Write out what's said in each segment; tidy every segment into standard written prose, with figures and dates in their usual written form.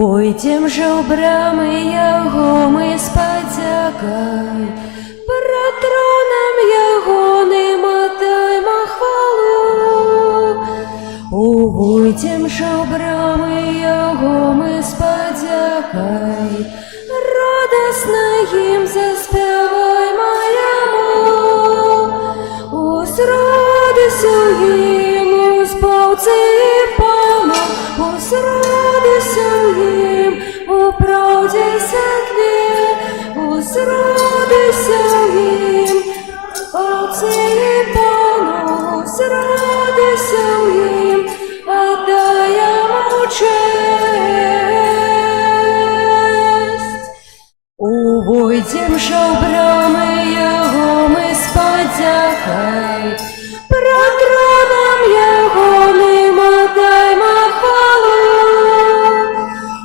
Увойдем же в брамы Яго мы с подякой, пред троном Яго мотаємо хвалу. Увойдем же в брамы Яго мы с подякой, радостно им заспеваймо Йому. Радуйся їм, Збавці і Пана, радуйся їм, у правді світлі, радуйся їм, Збавці і Пану, радуйся їм, отдаємо честь. Увойдем же в брамы Його ми з подякой, пред троном Його мотаємо хвалу.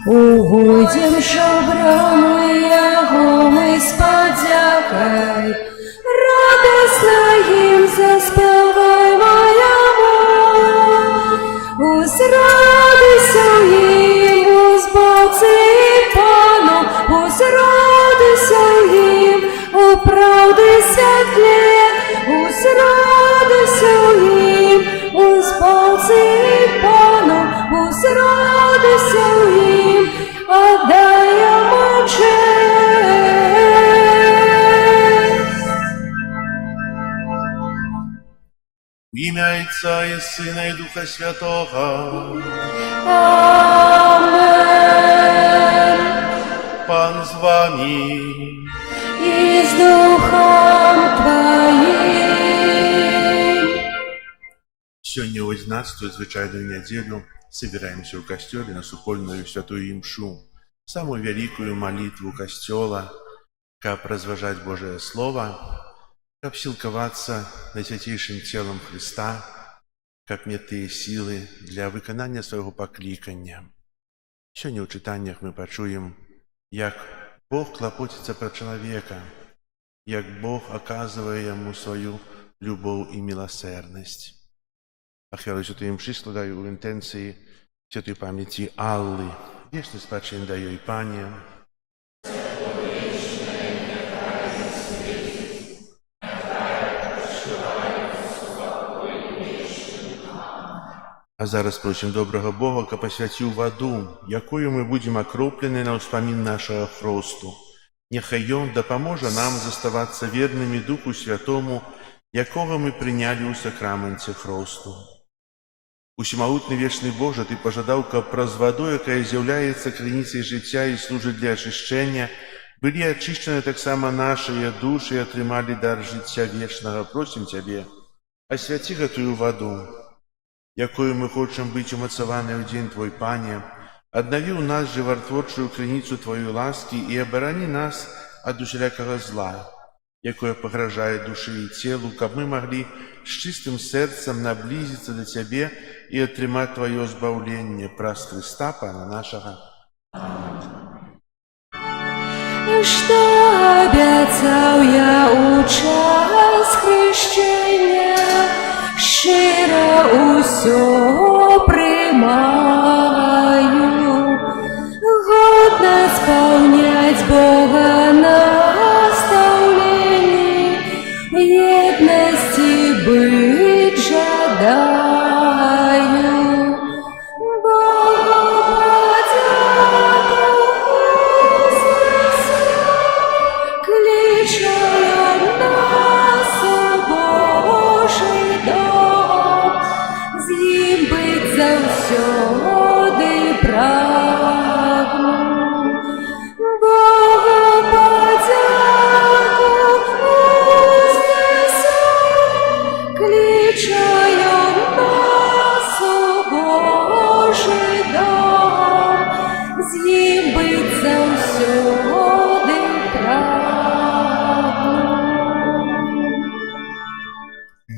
Увойдем же в брамы Його ми з подякой, радостно їм заспіваймо Йому. Радуйся їм, Збавці і Пану, радуйся їм, у правди світлі, радуйся їм, у Збавці і Пану, радуйся їм, отдаємо честь. В ім'я Отця і Сина і Духа Святого. Амен. Пан з вами. И с Духом Твоим. Сьогодні у 11-ю звичайную неделю собираемся в костеле на супольную святую имшу, самую великую молитву костела, как разважать Божие Слово, как силковаться над святейшим телом Христа, как метые силы для виконання своего покликання. Сьогодні у читаннях ми почуємо, як Бог клопотится про человека, як Бог оказывая ему свою любовь и милосердность. А хвалу святой мши складаю у інтенції святої пам'яті Алли, вічне спадщин даю і Пані. А зараз просим доброго Бога, ка посвятил воду, якою мы будем окроплены на успомин нашего хросту. Нехай Он допоможе нам заставаться верными Духу Святому, якого мы приняли у сакраменте хросту. Усімогутний вічний Боже, Ти пожадав, каб праз воду, яка з'являється криницей життя і служить для очищення, были очищены так само наши души и отримали дар життя вічного. Просим Тебе, освяти гэтую воду, якою мы хочем быть умацованы в день Твой, Пане, обнови у нас животворчую криницу Твою ласки и оборони нас от усілякого зла, якое погрожает душе и телу, каб мы могли с чистым сердцем наблизиться до Тебе и отримать Твое избавление праз Христа, Пана нашего. Что обещал я у час хрещения, щиро усё приймаю, годно сповнять Бога наставлені, єдності быть жадаю.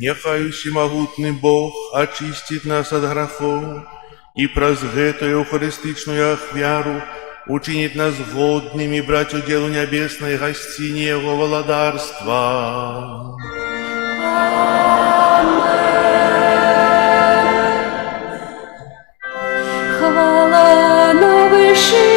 Нехай всемогутный Бог очистит нас от грехов и праз гэтую евхаристичную ахвяру учинит нас годными брать уделу небесной гостине Его владарства. Хвала на вышине.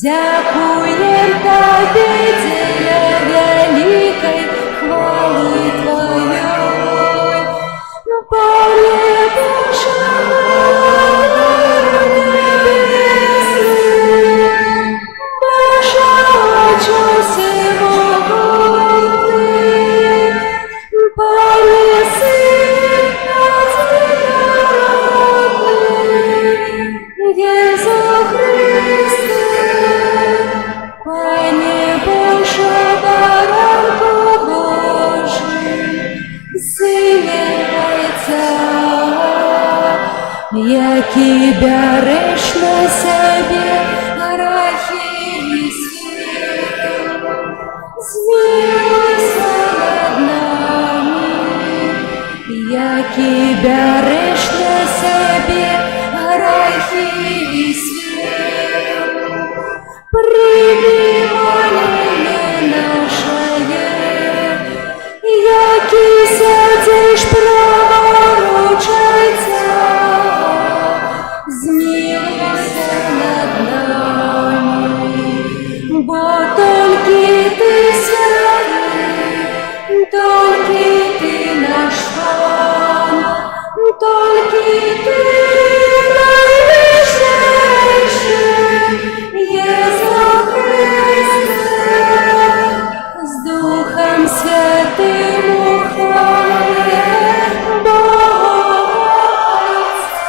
Дякуем Тебе, Деля великой хвалы Твоей. Поле Божьего небесный, Боже, Отче всемогутный, поле Сын Отценародный, Иисус Христе, Пане Боже, баранку Божий, Сыне Отця, який береш на себе грехи і світ, змилуйся над нами, який береш на себе грехи і світ, прийми моління наше, який сядеш праворуч Отця, змилуйся над нами, бо тільки Ти святий, тільки Ти наш Пан, тільки Ти найвищий, Єсус Христе, з Духом Святим у хвалі Бога Отця.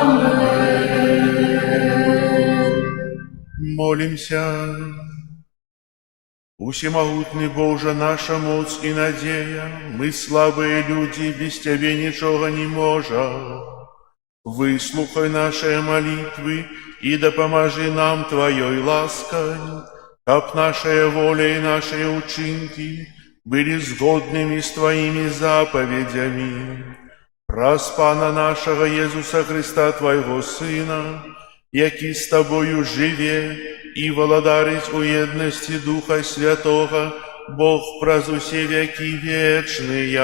Аминь. Молимся. Усемогутный Боже, наша моц и надея, мы слабые люди, без Тебе ничего не можем. Выслухай наши молитвы и да поможи нам Твоей лаской, как наша воля и наши учинки были сгодными с Твоими заповедями. Проспана нашего Иисуса Христа, Твоего Сына, який с Тобою живе и владарить у едности Духа Святого, Бог праз усе веки вечные.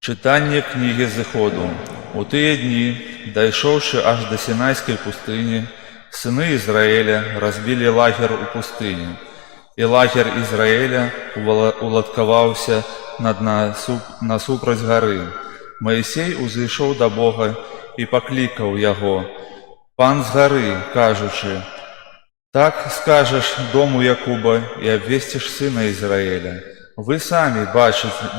Читання книги Зыходу. У тыя дні, дайшоўшы аж да Сінайскай пустыні, сыны Ізраіля разбілі лагер у пустыні. І лагер Ізраіля уладкаваўся насупраць гары. Маісей узышоў да Бога і паклікаў яго: «Пан з гары, кажучы, так скажаш дому Якуба і абвесціш сына Ізраіля. Вы самі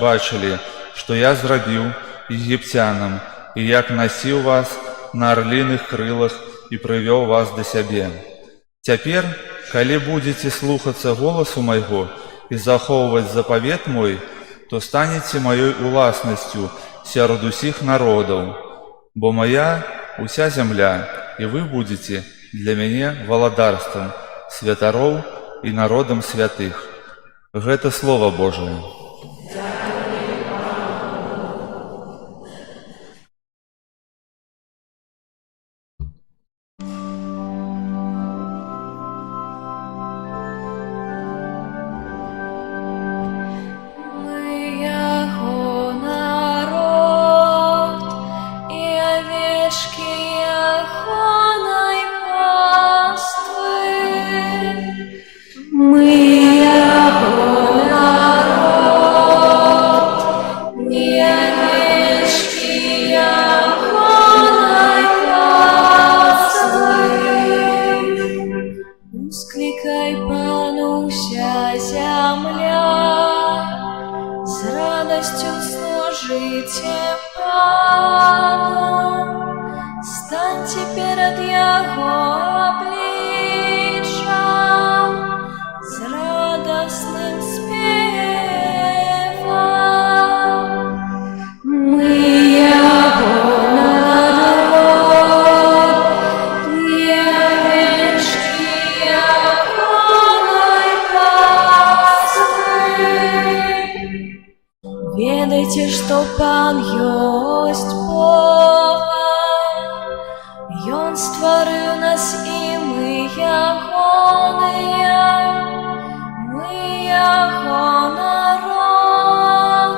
бачылі, што я зрабіў егіпцянам, і як насіў вас на арліных крылах і прывёў вас да сябе. Цяпер, калі будзеце слухацца голасу майго і захоўваць запавет мой, то станеце маёй уласнасцю сярод усіх народаў, бо моя уся зямля, і вы будзеце для мяне валадарствам святароў і народам святых». Гэта Слова Божае. Мы Его народ, ведайте, что Пан ёсць Бога. Ён стварыў нас і мы ягоныя, мы яго народ,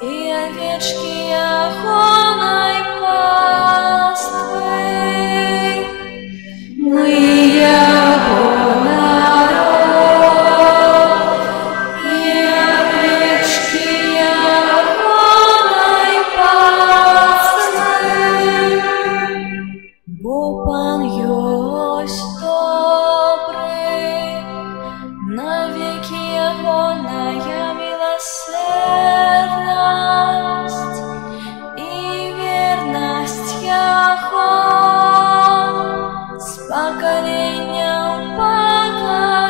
і авечкі ягонай паствы. Мы яго народ, і авечкі ягонай паствы. Бо Пан ёсць добры, навеки ягоная милосердность і верность яго з поколення в поколение.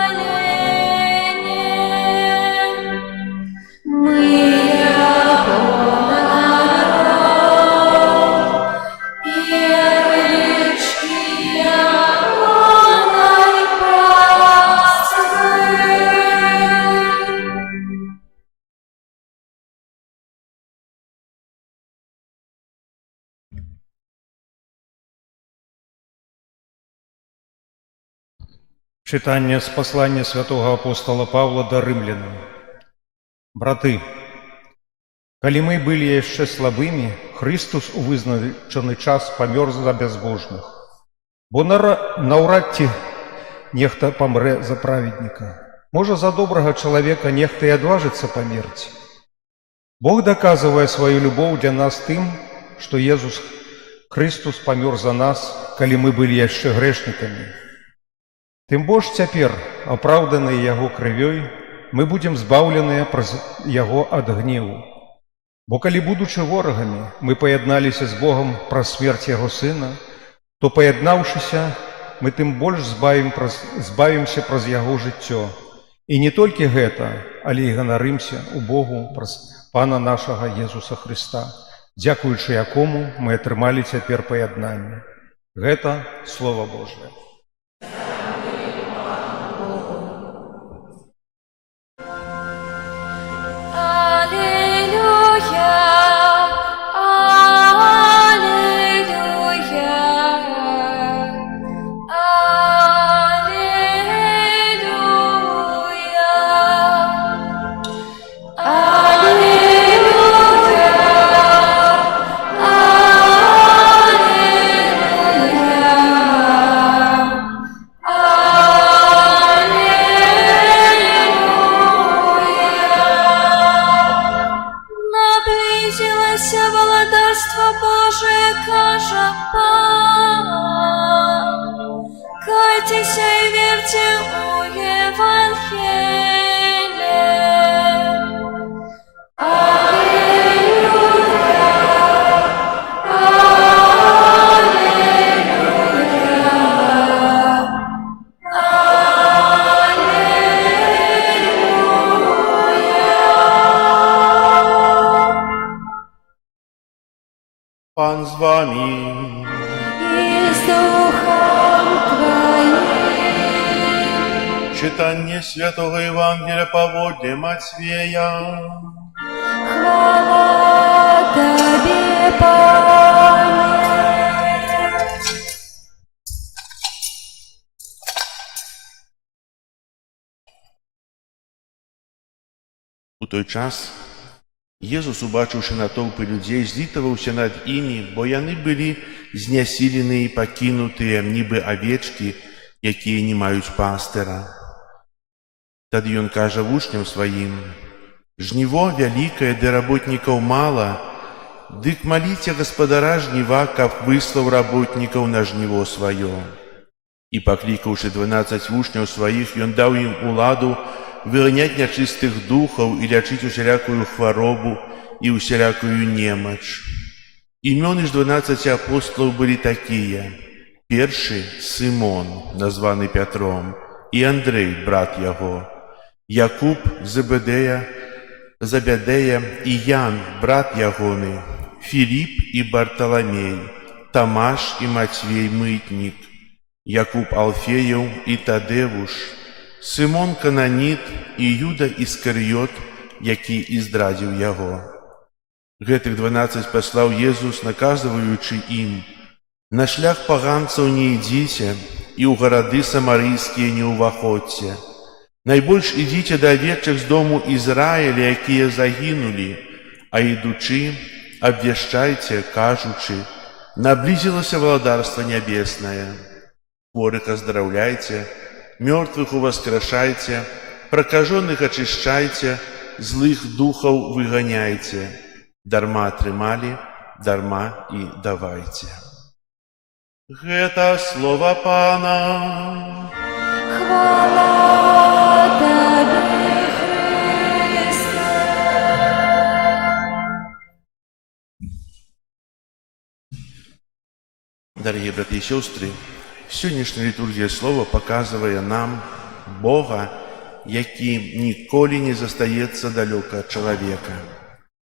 Мы яго народ, і авечки ягонай паствы. Читання з послання святого апостола Павла до римлянам. Браты, калі мы былі яшчэ слабымі, Христус у вызначаны час памёр за бязбожных. Бо наўрад ці нехта памрэ за праведніка. Можа, за добрага чалавека нехта і адважыцца памерці. Бог даказвае сваю любоў для нас тым, што Езус Христус памёр за нас, калі мы былі яшчэ грэшнікамі. Тым больш цяпер, апраўданыя яго крывёй, мы будзем збаўленыя праз яго ад гневу. Бо калі, будучы ворагамі, мы паядналіся з Богам праз смерць яго Сына, то, паяднаўшыся, мы тым больш збавімся праз яго жыццё. І не толькі гэта, але і ганарымся у Богу праз Пана нашага Езуса Христа, дзякуючы якому мы атрымалі цяпер паяднанне. Гэта Слова Божае. Владарство Божие, кажа Пан. Кайтеся и верьте у Евангелие. Аллилуйя, Пан з вами. и с духом Твоим. Читання Святого Євангелія поводле Матвея. Хвала Тебе, Пане. У той час Езус, убачыўшы натоўпы людзей, злітаваўся над імі, бо яны былі знясіленыя і пакінутыя, нібы авечкі, якія не маюць пастыра. Тады ён кажа вучням сваім: «Жніво вялікае, ды работнікаў мала, дык маліце гаспадара жніва, каб выслаў работнікаў на жніво сваё». І паклікаўшы 12 вучняў сваіх, ён даў ім уладу выганяць нячыстых духаў і лячыць усялякую хваробу і усялякую немач. Імёны ж 12 апостолаў былі такія: першы – Сымон, названы Пятром, і Андрэй, брат яго, Якуб Забедея і Ян, брат ягоны, Філіп і Барталамей, Тамаш і Мацвей мытнік, Якуб Алфеяў і Тадевуш, Сымон Кананіт і Юда Іскарыёт, які і здрадзіў яго. Гэтых 12 паслаў Езус, наказваючы ім: «На шлях паганцаў не ідзіце, і ў гарады самарыйскія не ўваходзьце. Найбольш ідзіце да авечак з дому Ізраіля, якія загінулі, а ідучы, абвяшчайце, кажучы: наблізілася валадарства нябеснае. Хворых аздараўляйце, мёртвых уваскрашайце, пракажоных ачышчайце, злых духаў выганяйце. Дарма атрымалі, дарма і давайце». Гэта слова Пана. Хвала Табе, Христе. Дорогие братья и сестры, сённяшняя літургія слова показывае нам Бога, які ніколі не застаецца далёка ад чалавека,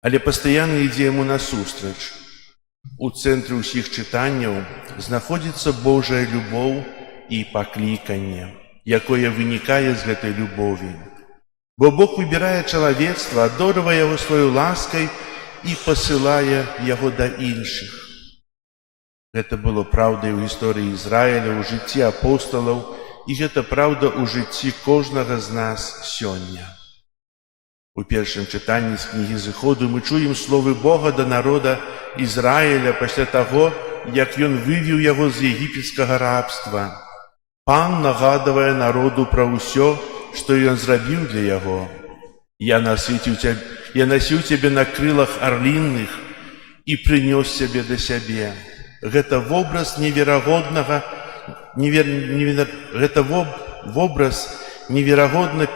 але пастаянна ідзе яму насустрач. У цэнтры ўсіх чытанняў знаходзіцца Божая любоў і пакліканне, якое вынікае з гэтай любові. Бо Бог выбірае чалавецтва, адорвае яго сваёй ласкай і пасылае яго да іншых. Гэта было праўдай у гісторыі Ізраіля, у жыцці апосталаў, і гэта праўда ў жыцці кожнага з нас сёння. У першым чытанні з кнігі Зыходу мы чуем словы Бога да народа Ізраіля пасля таго, як ён вывеў яго з егіпецкага рабства. Пан нагадвае народу пра ўсё, што ён зрабіў для яго. «Я насіў цябе на крылах арлінных і прынёс цябе да сябе». Гэта вобраз неверагодна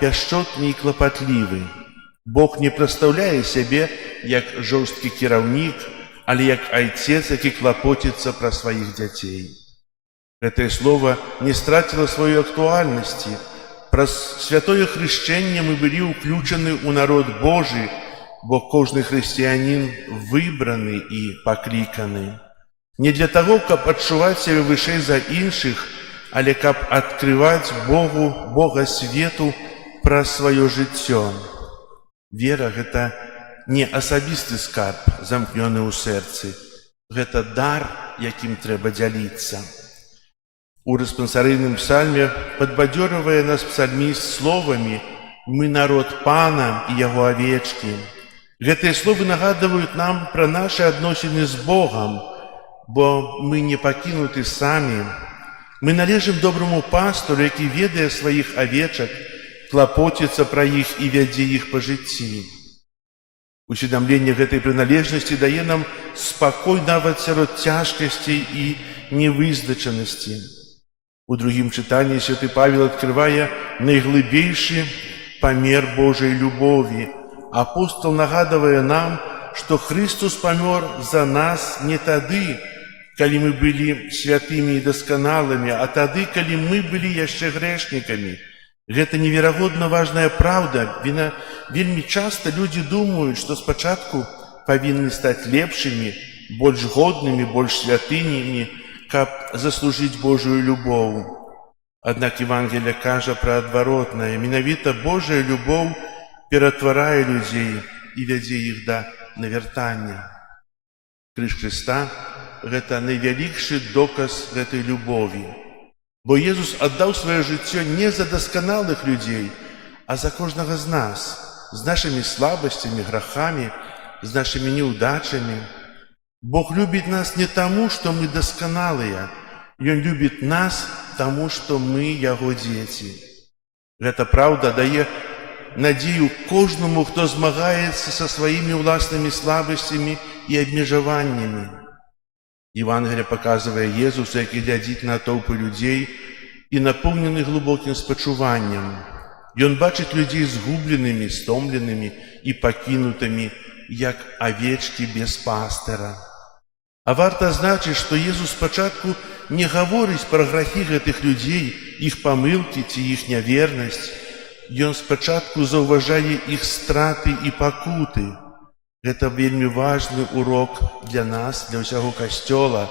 пяшчотны і клапатлівы. Бог не прадстаўляе сябе як жорсткі кіраўнік, але як айцец, які клапоціцца пра сваіх дзяцей. Гэтае слова не страціла сваёй актуальнасці. Праз святое хрышчэнне мы былі ўключаны ў народ Божы, бо кожны хрысціянін выбраны і пакліканы. Не для таго, каб адчуваць сябе вышэй за іншых, але каб адкрываць Бога свету праз сваё жыццё. Вера – гэта не асабісты скарб, замкнёны ў сэрцы. Гэта дар, якім трэба дзяліцца. У рэспансарыйным псальме падбадзёрвае нас псальміст словамі: «Мы народ Пана і яго авечкі». Гэтыя словы нагадваюць нам пра нашы адносіны з Богам, бо мы не пакінуты самі. Мы належым добраму пастыру, які ведае сваіх авечак, клапоціцца пра іх і вядзе іх па жыцці. Усведамленне гэтай прыналежнасці дае нам спакой нават сярод цяжкасцей і невызначанасці. У другім чытанні святы Павел адкрывае найглыбейшы памер Божай любові. Апостол нагадвае нам, што Христус памёр за нас не тады, калі мы былі святымі і дасканалымі, а тады, калі мы былі яшчэ грэшнікамі. Гэта неверагодна важная праўда. Вельмі часта людзі думаюць, што спачатку павінны стаць лепшымі, больш годнымі, больш святынямі, каб заслужыць Божую любоў. Аднак Евангелие кажа пра адваротнае. Менавіта Божая любоў ператварае людзей і вядзе іх да навяртання. Крыж Хрыста – гэта найвялікшы доказ гэтай любові. Бо Езус аддаў сваё жыццё не за дасканалых людзей, а за кожнага з нас, з нашымі слабасцямі, грахамі, з нашымі неўдачамі. Бог любіць нас не таму, што мы дасканалыя. Ён любіць нас таму, што мы яго дзеці. Гэта праўда дае надзею кожнаму, хто змагаецца са сваімі ўласнымі слабасцямі і абмежаваннямі. Евангелие показывае Езуса, які глядзіць на толпы людзей і напоўнены глыбокім спачуваннем. Ён бачыць людзей згубленымі, стомленымі і пакінутымі, як авечкі без пастыра. А варта значыць, што Езус спачатку не гаворыць пра грахі гэтых людзей, іх памылкі ці іх нявернасць. Ён спачатку заўважае іх страты і пакуты. Гэта вельмі важны урок для нас, для ўсяго Касцёла.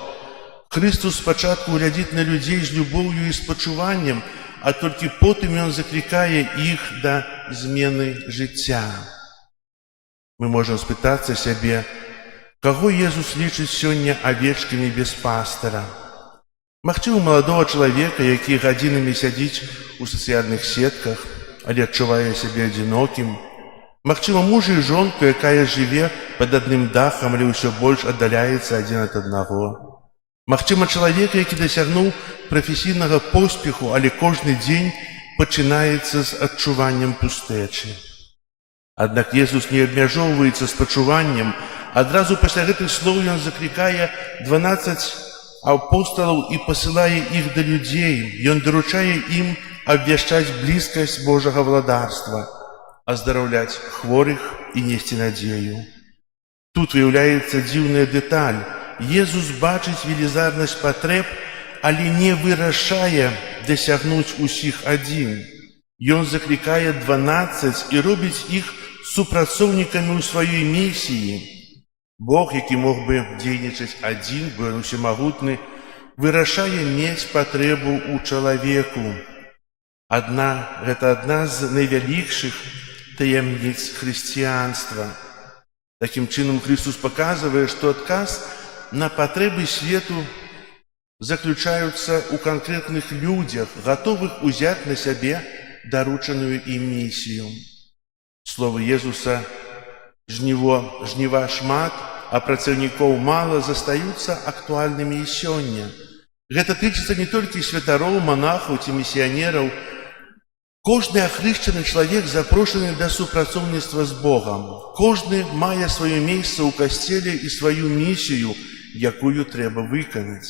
Христус спачатку глядзіць на людзей з любоўю і спачуваннем, а толькі потым ён заклікае іх да змены жыцця. Мы можам спытацца сябе, каго Езус лічыць сёння авечкамі без пастара? Магчыма, маладога чалавека, які гадзінамі сядзіць у сацыяльных сетках, але адчувае сябе адзінокім. Магчыма, мужа і жонку, якая жыве пад адным дахам, але ўсё больш аддаляецца адзін ад аднаго. Магчыма, чалавека, які дасягнуў прафесійнага поспеху, але кожны дзень пачынаецца з адчуваннем пустэчы. Аднак Езус не абмяжоўваецца спачуваннем. Адразу пасля гэтых слоў ён заклікае 12 апосталаў і пасылае іх да людзей. Ён даручае ім абвяшчаць блізкасць Божага владарства, аздараўляць хворых і несці надзею. Тут выяўляецца дзіўная дэталь. Езус бачыць велізарнасць патрэб, але не вырашае дасягнуць усіх адзін. Ён заклікае 12 і робіць іх супрацоўнікамі ў сваёй місіі. Бог, які мог бы дзейнічаць адзін, бо ён усемагутны, вырашае мець патрэбу ў чалавеку. Гэта адна з найвялікшых таямніц хрысціянства. Такім чынам, Христос паказвае, што адказ на патрэбы свету заключаюцца ў канкрэтных людзях, гатовых узяць на сябе даручаную ім місію. Словы Езуса «жніва шмат, а працаўнікоў мала» застаюцца актуальнымі і сёння. Гэта тычыцца не толькі святароў, манахаў ці місіянераў. Кожны ахрышчаны чалавек запрошаны да супрацоўніцтва з Богам. Кожны мае сваё месца ў касцеле і сваю місію, якую трэба выканаць.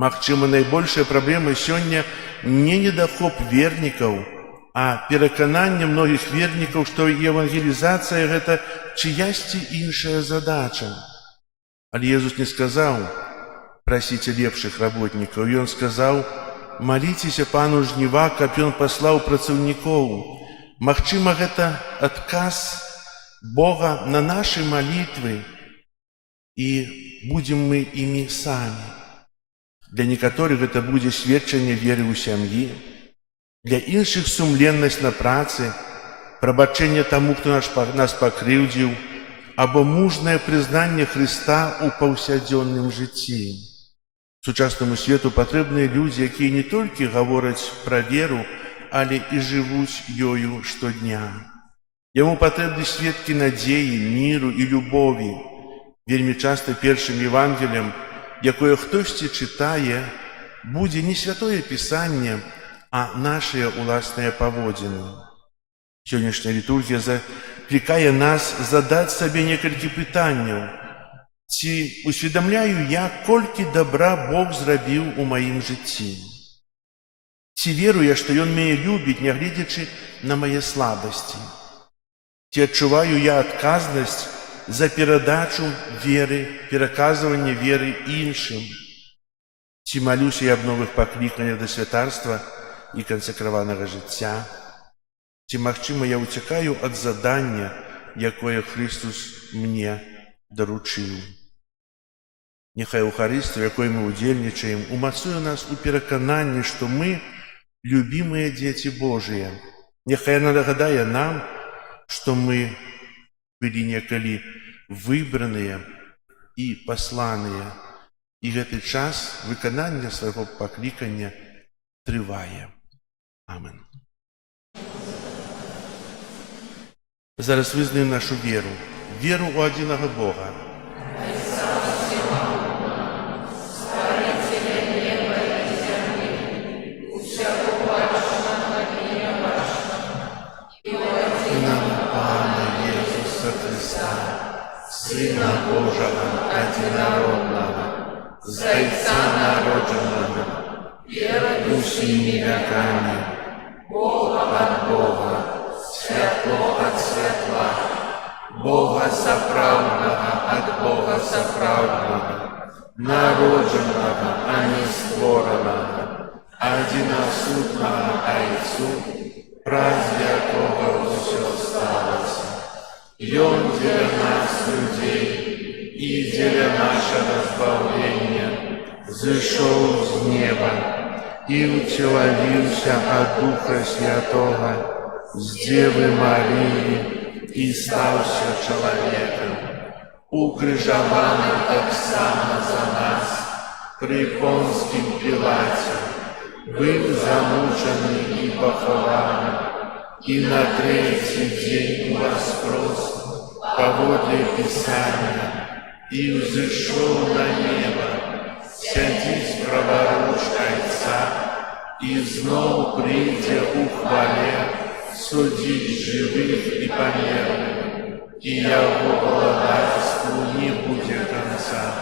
Магчыма, найбольшая праблема сёння не недахоп вернікаў, а перакананне многіх вернікаў, што евангелізацыя – гэта чыясьці іншая задача. Але Езус не сказаў «прасіце лепшых работнікаў». Ён сказаў «маліцеся Пану жніва, каб ён паслаў працаўнікоў». Магчыма, гэта адказ Бога на нашы малітвы, і будзем мы імі самі. Для некаторых гэта будзе сведчанне веры ў сям'і, для іншых сумленнасць на працы, прабачэнне таму, хто нас пакрыўдзіў, або мужнае прызнанне Хрыста ў паўсядзённым жыцці. Сучаснаму свету патрэбныя людзі, якія не толькі гавораць пра веру, але і жывуць ёю штодня. Яму патрэбны сведкі надзеі, міру і любові. Вельмі часта першым Евангеліем, якое хтосьці чытае, будзе не святое пісанне, а нашыя ўласныя паводзіны. Сённяшняя літургія заклікае нас задаць сабе некалькі пытанняў. Ці усведамляю я, колькі добра Бог зрабіў у маім жыцці? Ці веру я, што Ён мяне любіць, нягледзячы на мае слабасці? Ці адчуваю я адказнасць за перадачу веры, пераказванне веры іншым? Ці малюся я аб новых пакліканнях да святарства і кансакраванага жыцця? Ці, магчыма, я ўцякаю ад задання, якое Христос мне даручыў? Няхай Еўхарыстыя, у якой мы ўдзельнічаем, умацуе нас у перакананні, што мы любімыя дзеці Божыя. Няхай яна нагадае нам, што мы былі некалі выбраныя і пасланыя, і гэты час выканання свайго паклікання трывае. Амен. Зараз вызнаем нашу веру, веру ў адзінага Бога. Сына Божого, одинородного, с Отца народженного, первыми веками, Бога от Бога, светло от светла, Бога соправдного от Бога соправдного, народженного, а не створенного, одиносутного Отцу, праз якого все сталося. И Он для нас, людей, и для нашего избавления, зашел с неба и утеловился от Духа Святого с Девы Марии і стався чоловіком, укрижований так само за нас, при Понскім Пілаті, був замучений і похований, і на третій день воскрес, поводле Писання, і взійшов на небо, сядіть праворуч Отця, і знов прийде у хвале судить живих і померлих, і Його владарству не буде конца.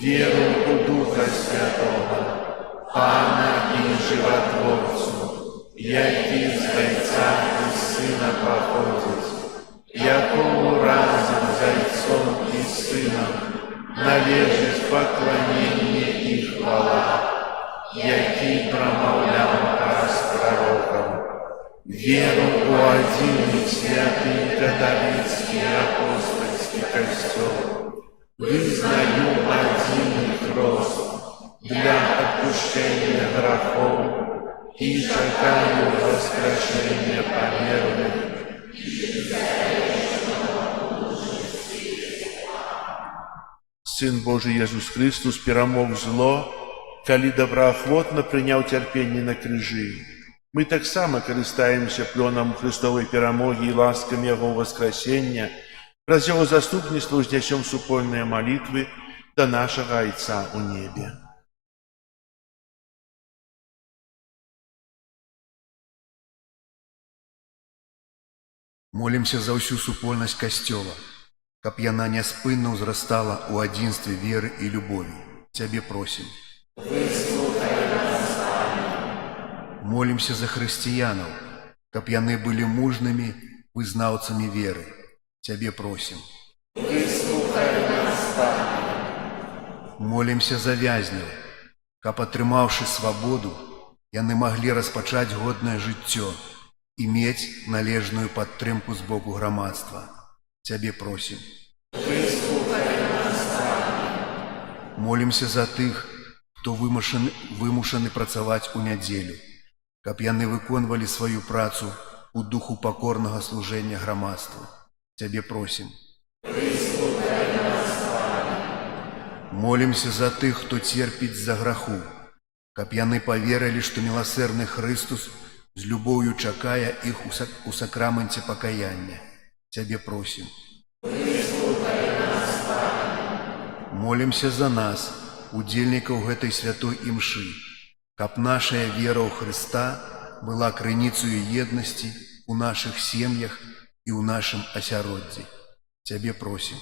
Віру у Духа Святого, Пана і Животворцю, який з Отця і Сина походить, якому разом з Отцом і Сином належить поклонення і хвала, який промовляв раз пророком. Віру у один і святий католицький апостольський костюм, визнаю один хрест для отпущения грехов и чекаю воскрешения померлых. Сын Божий Иисус Христос перемог зло, коли доброохотно принял терпение на крижи. Мы так само користаемся пленом Христовой перемоги и ласками Его воскресения, раз Его заступництво вознесем супольные молитвы до нашего Отца у небе. Молимся за ўсю супольнасць Касцёла, каб яна няспынна ўзрастала ў адзінстве веры і любові. Цябе просім. Молимся за хрысціянаў, каб яны былі мужнымі вызнаўцамі веры. Цябе просім. Молимся за вязняў, каб, атрымаўшы свабоду, яны маглі распачаць годнае жыццё і мець належную падтрымку з боку грамадства. Цябе просім. Молимся за тых, хто вымушаны працаваць у нядзелю, каб яны выконвалі сваю працу у духу пакорнага служэння грамадству. Цябе просім. Молимся за тых, хто церпіць за граху, каб яны паверылі, што міласэрны Хрыстус з любоўю чакае іх у сакраменце пакаяння. Цябе просім. Молимся за нас, удзельнікаў гэтай святой імшы, каб нашая вера ў Хрыста была крыніцаю еднасці ў нашых сем'ях і ў нашым асяроддзі. Цябе просім.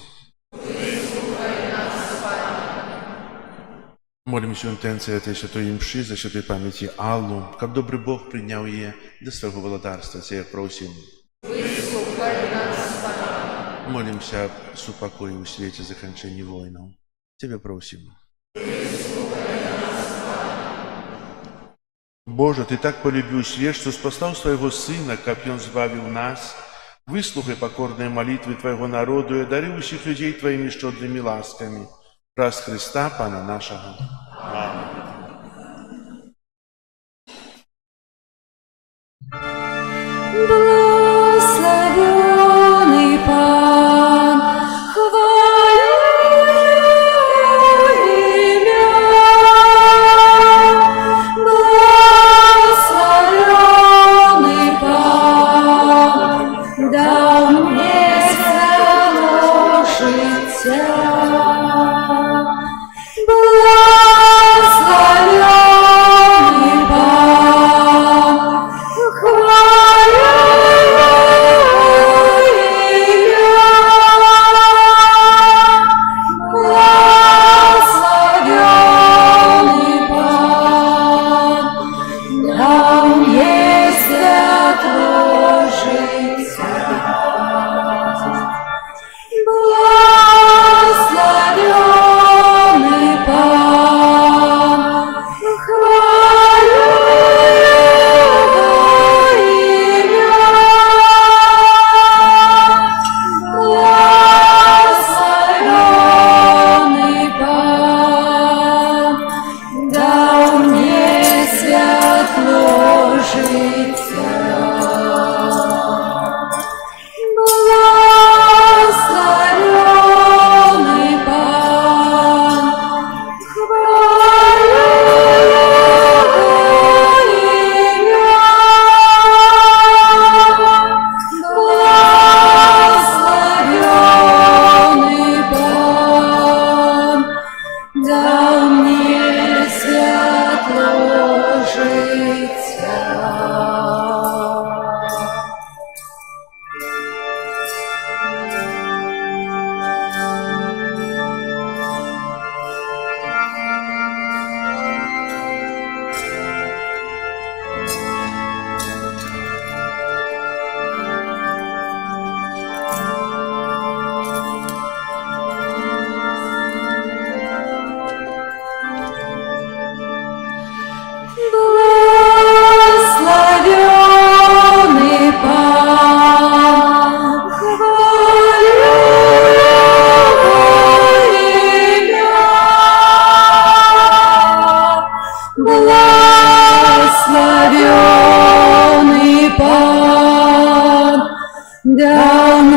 Молимся в интенции этой святой мши за святой памяти Аллу, как добрый Бог принял ее до своего владарства. Тебя просим. Молимся об супокое в свете закончания войн. Тебя просим. Боже, Ты так полюбил свет, что спасал Своего Сына, как Он збавил нас. Выслухай покорные молитвы Твоего народа и одари всех людей Твоими щедрыми ласками. Раз Христа, Пана нашего. Аминь. Благословенный Пан, хвалю имя. Благословенный Пан, дал мне свято життя. Благословенный Пан, хвалю имя. Благословенный Пан, дал мне свято життя. Благословенный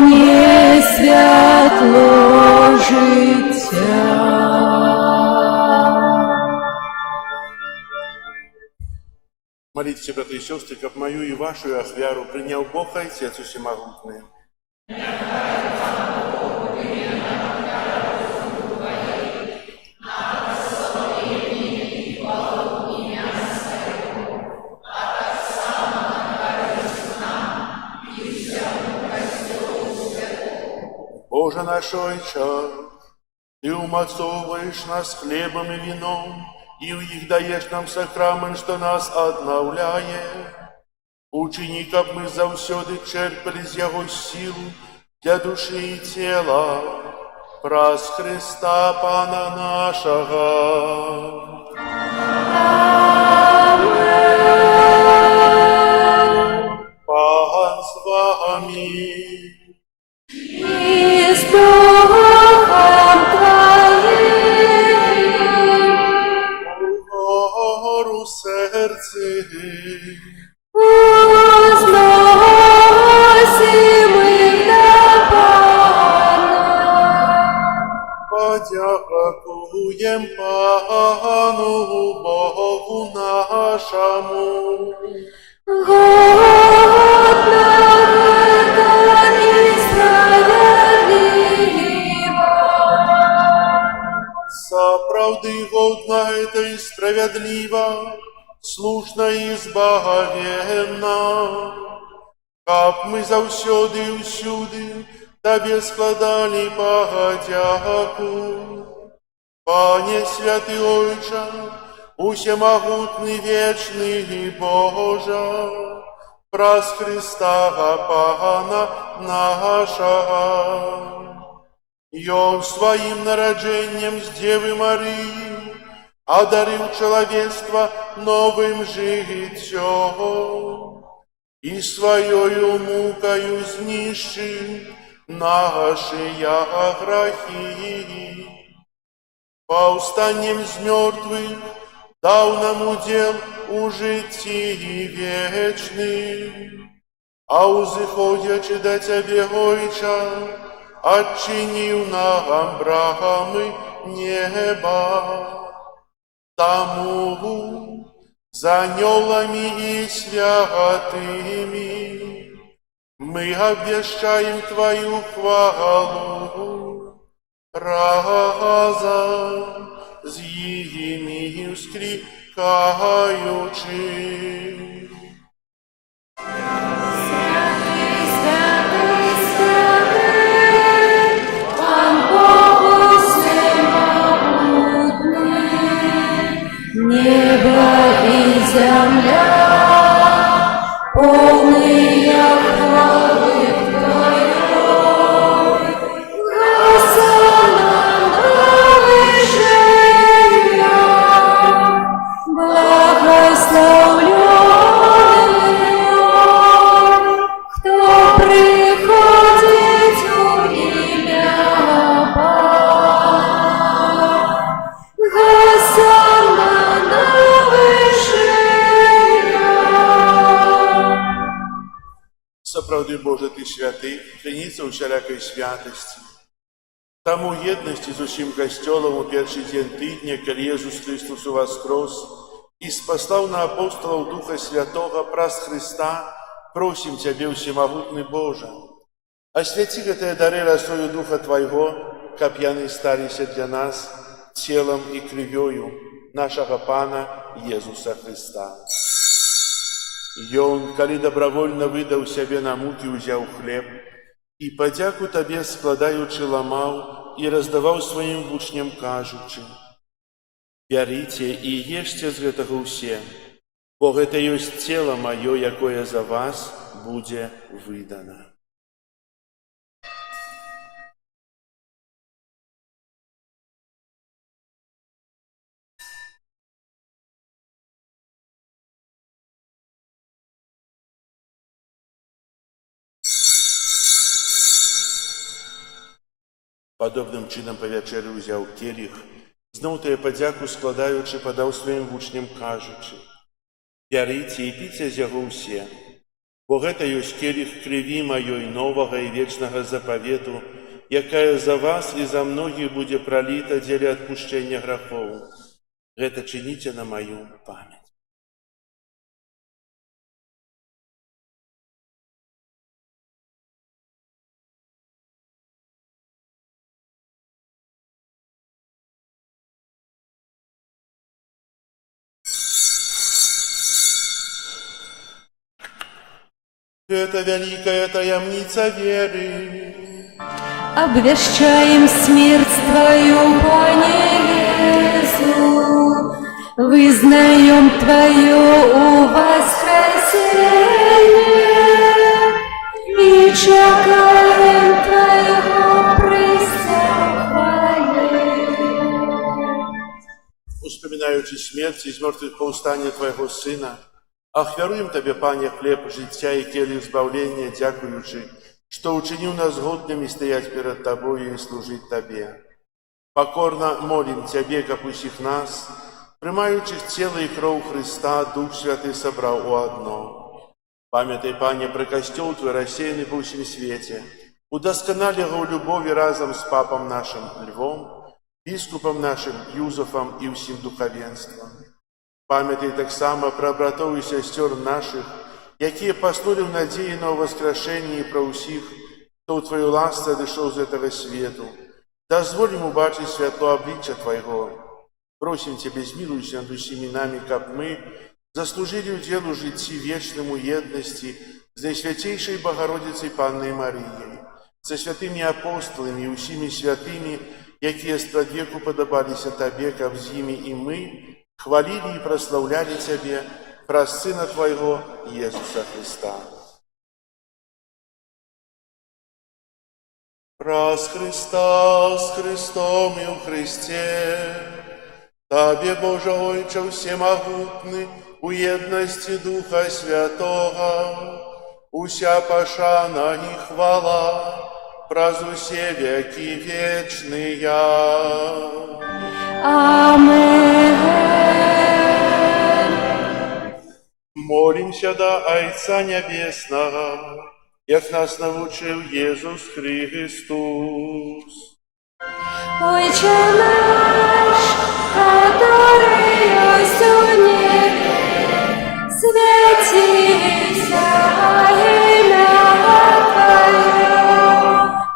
мне святло життя. Молитесь, браты и сестры, как мою и вашу ахвяру принял Бог Отец Всемогутный. Боже наш Отче, Ты умацовываешь нас хлебом и вином, и в них даешь нам сакрамент, что нас одновляет. Учини, как мы завсёды черпали з Его силу для души и тела, праз Христа Пана нашего. Пан с вами. И с Духом Твоим. Гору сердце. Подякуем Пану Богу нашему. Годно это и справедливо. Соправды годно это и справедливо, слушно и избавенно. Как мы завсёды и усюды Тебе складали подяку. Пане святый Отче, усемогутный вечный Боже, праз Христа Пана нашего. И Он своим народжением с Девы Марии одарил человечество новым життем и своею мукою знищил наши грехи. Повстанием с мертвых дал нам удел у житии вечным, а узыходячи до Тебе, Отче, отчинил нам брамы неба. Тому за анgelами и святыми мы обвещаем Твою хвалу, разом с ими вскрикаючи. Святый, святый, святый, Пан Бог всемогутный, небо и земля, полные хвалы Твоей. Хосанна на вышине, благословленный Он, кто приходит в имя Бога. Хосанна на вышине. Соправди Боже, Ти святий, храніться у всякої святості. Там у єдності з усім костьолом у перший день тижня, коли Єсус Христос воскрес і спаслав на апостолов Духа Святого праз Христа, просим Тебе, всемогутный Боже, освяти это дары росою Духа Твоего, как яны старися для нас телом и кровью нашего Пана Иисуса Христа. И Он, коли добровольно выдал себе на муки, взял хлеб, и подяку Тебе складаючи ламал, и раздавал своим учням, кажучи: «Бярите и ешьте з гэтага ўсе, бо гэта ёсць цела маё, якое за вас будзе выдано». Подобным чином по вечері узяв келіх, знов тая подяку складаючи, подав своїм вучням, кажучи: «Бярите і піце з яго ўсе, Бо гэта ёсць келіх крыві маёй новага і вечнага запавету, якая за вас і за многіх будзе праліта дзеля адпушчэння грахоў. Гэта чыніце на маю памяць. Это великая таямница веры. Обвещаем смерть Твою, Пане Иису, вызнаем Твое воскресение и чекаем Твоего прыся Успоминаючи смерть и из мертвых повстания Твоего Сына, ахвяруем Тебе, Пане, хлеб життя и келих збавления, дякуючи, что учинил нас годными стоять перед Тобою и служить Тебе. Покорно молим Тебе, как усіх нас, приймаючих тело и кров Христа, Дух Святый собрал у одно. Памятай, Пане, про костел Твой, рассеянный по всем свете, удосконали его любови разом с Папом нашим Львом, Біскупом нашим Юзефом и всем духовенством. Памятай так само про братов и сестер наших, якія паснули в надеї на воскрешение и про усіх, хто у Твою ласку дошел з этого свету. Дозволь ему бачить святло обличия Твоего. Просим Тебе, змилуйся над усіми нами, как мы заслужили уделу житті вечному едности с Наисвятейшей Богородицей Панной Марией, со святыми апостолами и усіми святыми, якія спрадвеку подобалися Тебе, как з ними и мы хвалили и прославляли Тебе, праз Сына Твоего Иисуса Христа. Праз Христа, с Христом и у Христе, Тебе, Боже Ойче всемогутный, у едности Духа Святого, уся пошана и хвала, праз усе веки вечные. Амен. Молимся до Отца Небесного, як нас научил Иисус Христос. Отче наш, который есть в небе, святися имя Твое,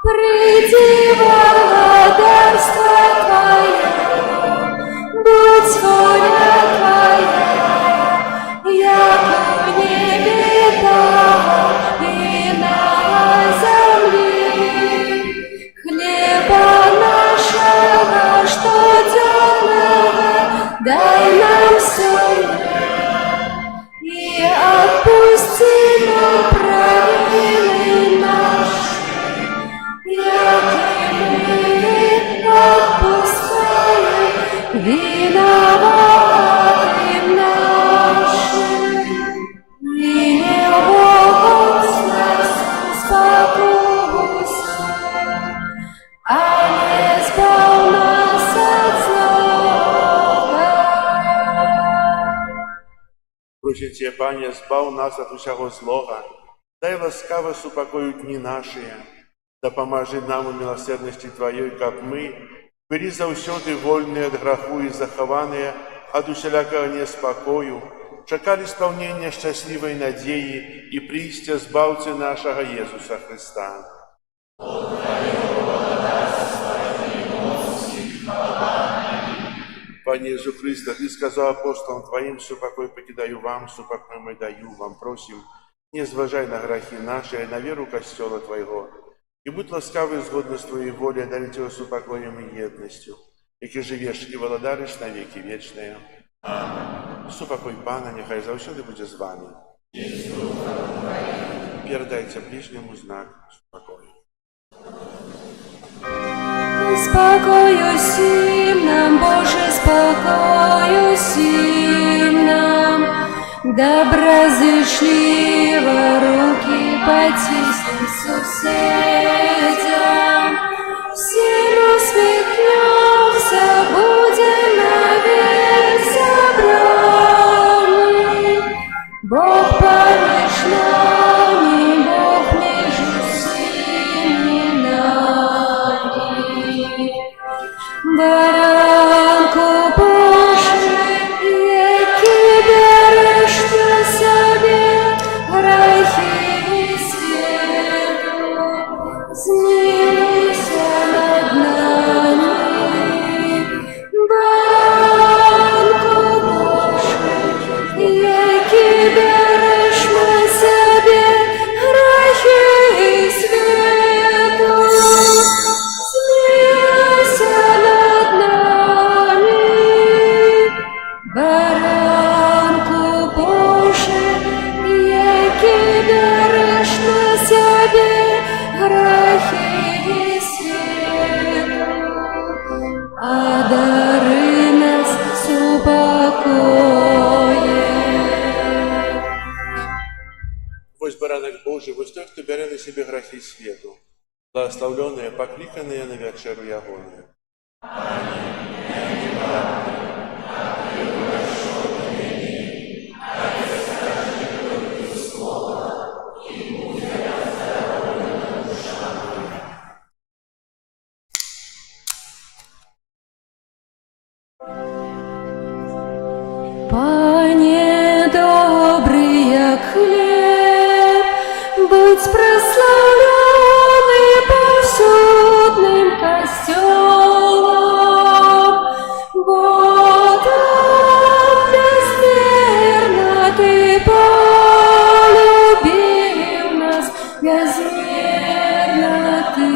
приди благодарство Твое, будь воля Твоя, яко в небе, так и на земле. Хлеба нашего штоденного дай нам сегодня, и отпусти нам провины наши, яко мы отпускаем виноватым нашим. И не Бог нас успокойся, а не избав нас от злого. Просим Тебя, Пане, збав нас от усякого злого, дай ласкаво супокоить дни наши, да поможи нам у милосердности Твоей, как мы, были завсёды вольные от граху и захованные от усялякого неспокою, чекали исполнения счастливой надеи и пристя збавцы нашего Иисуса Христа. Пане Иисус Христе, Ты сказал апостолам Твоим, супокой покидаю вам, супокой мой даю вам, просим, не зважай на грехи наши, а на веру Костела Твоего, и будь ласкавый згодно с Твоей волей, дарить Его супокоем и едностью, яки живешь и володаришь на веки вечные. Аминь. Супокой Пана, нехай завсёды буде з вами. Передайте ближнему знак спокою. Спокою всім нам, Боже, спокою всім нам, доброзичливо руки потиснем сусідям, всім усміхнемся, будем навек собрані, Бог поміж нам. Баранку Божий, який береш на собі грехи світу, змилуйся над нами. Баранку Божий, який береш на собі грехи світу, змилуйся над нами. Баранку Божий, який береш на собі грехи світу, одари нас супокоєм. Вось баранок Божий, вось той, хто бере на себе грехи свету, благословленные, покликанные на вечеру ягоную. Пане добрый, як хлеб, будь прославленный повсюдным костелом, бо так безмерно Ты полюбил нас, безмерно Ты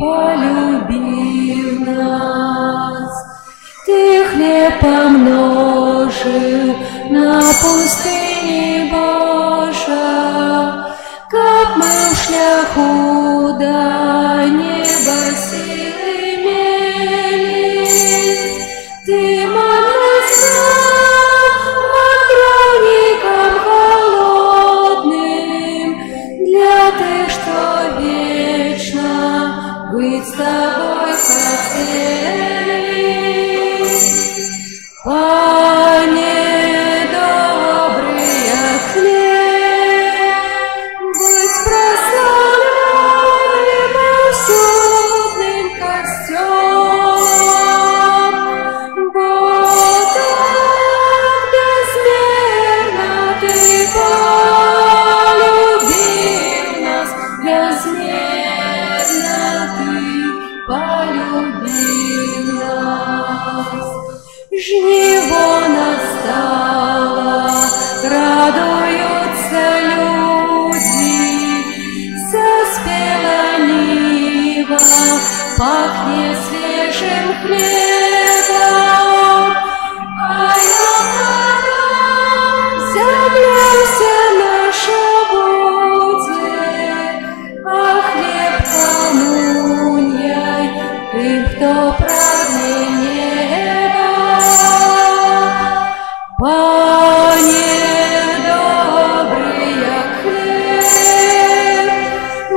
полюбил нас. Ты хлеб помножил на пустыне Божа, как мы в шляху до неба силы имели. Ты нас отровником холодным, для тех, что вечно быть с тобой хотели. Пане добрый, як хлеб, будь прославленный повсюдным костелом, бо так безмерно Ты полюбил нас, безмерно Ты полюбил нас. Жниво настало, радуются люди, заспела нива, пахнет свежим хлебом. А земля вся наша будет, а хлеб коммуньяй тем, кто прагне неба. Пане добрый, як хлеб,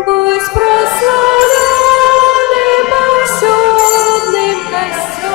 будь прославленный повсюдным костелом.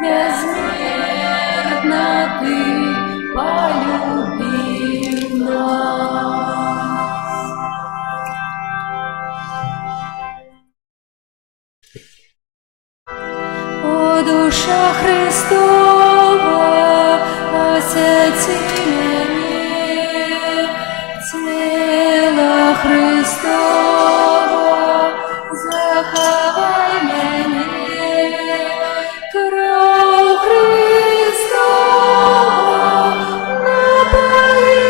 безмерно Ты полюбил нас. О, душа Христова, освяти меня, тело Христово, заховай меня, кровь Христова, напои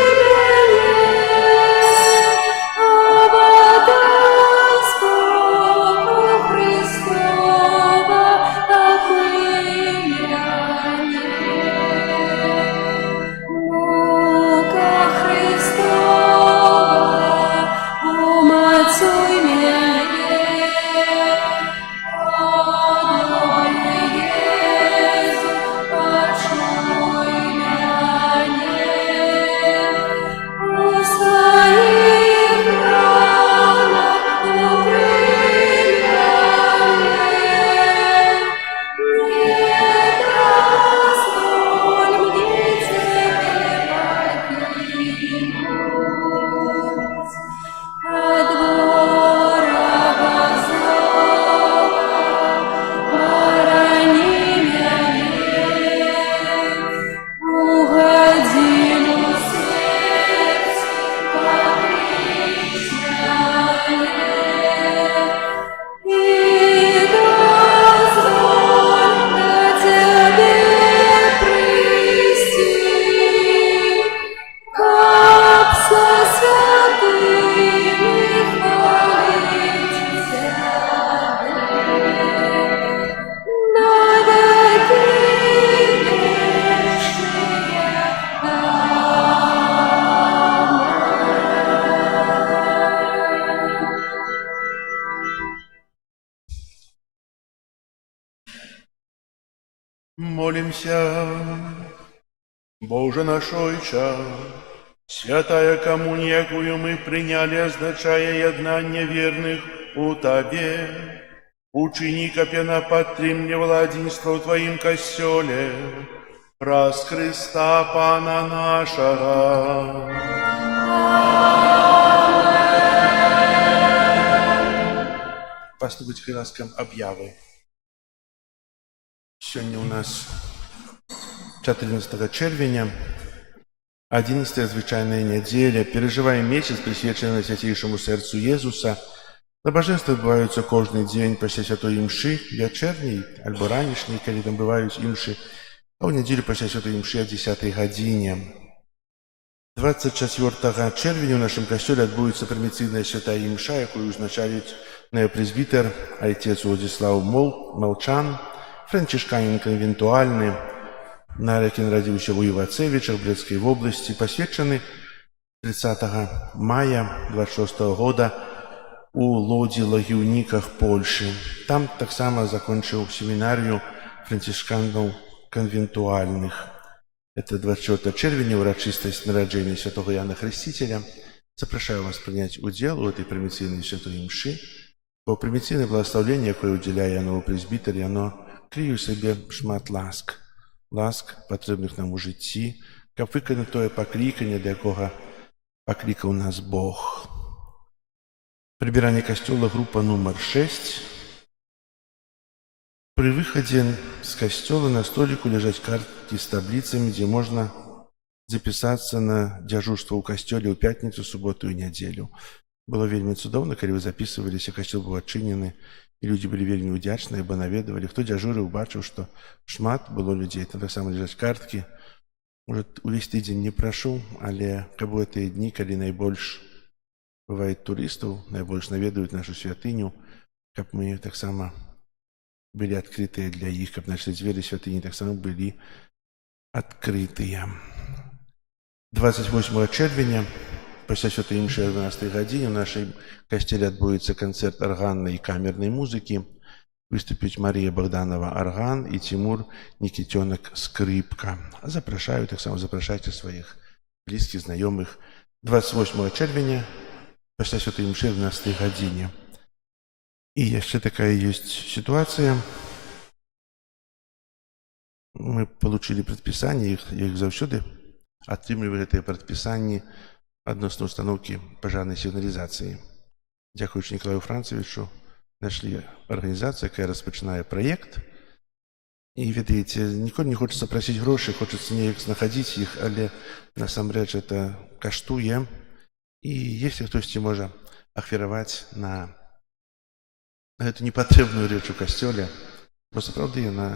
меня, ободай скоку Христова, Мука Христова, умацуй меня, одной Езу, почуй меня, у своих ранах укрый меня. Не дозволь мне Тебя покинуть, от ворога злого храни меня, в годину смерти покричная. И дозволь на Тебе прийти, как со святыми хвалить Тебя, на веки вечные. Аминь. Молимся. Боже наш Ойче, святая коммуния, якую мы приняли, означая єднання верных у Тебе, учини, как она подтримливала единство в Твоим костеле, раз Христа Пана нашего. Поступить к ласкам объявы. Сегодня у нас 14 червня, 11-я звичайная неделя. Переживаем месяц, присвяченный Святейшему Сердцу Иисуса. Набожества відбуваються кожен день після Святої Мши, вечірній або ранішній, коли там бувають імші, а у неділю після Святої Мши о 10 годині. 24 червня в нашем костеле відбудеться приміційна Святая Мша, яку узначалить неопрезвітер, отець Владислав Молчан, францишканин конвентуальный, який народився у Івацевичах, Брестской области, посвячены 30 мая 26 года у Лоді Лагівниках, Польши. Там так само закончил семинарию францишканов конвентуальных. Это 24 червня, урочистость народжения святого Иоанна Хрестителя. Запрошаю вас принять удел у этой приміційної святої мши. Бо приміційне благословення, яке уділяє новопресбітер, оно кріє в собі шмат ласк, потрібних нам у житті, як виконати те покликання, до якого покликав нас Бог. Прибирание костела, группа номер 6. При выходе с костела на столику лежат картки с таблицами, где можно записаться на дежурство у костеле у пятницу, субботу и неделю. Было вельми цудовно, когда вы записывались, а костел был отчинены, и люди были вельми удячны, бо наведывали. Кто дежурил, бачил, что шмат было людей. Там так само лежат картки. Может, увесь тиждень не прошел, але кабы это дни, когда наибольш бывает туристов, наибольш наведывают нашу святыню, как мы так само были открытые для их, как наши двери святыни так само были открытые. 28 червня, после святой мши о 12 године, в нашей костеле отбудется концерт органной и камерной музыки. Выступить Мария Богданова орган и Тимур Никитенок скрипка. Запрошаю, так само запрошайте своих близких, знакомых. 28 червня, после святой мши о 12 године. И еще такая есть ситуация. мы получили прадпісанні, іх заўсёды атрымлівалі гэтыя прадпісанні адносна установкі пажарнай сігналізацыі. Дзякуючы Ніколаю Францевічу нашлі арганізацыю, якая распачынае праект. І ведаеце, ніколі не хочацца прасіць грошы, хочацца неяк знаходзіць іх, але насамрэч это каштуе. І если хтосьці можа ахвяраваць на гэту непатрэбную рэч у касцёле, бо сапраўды яна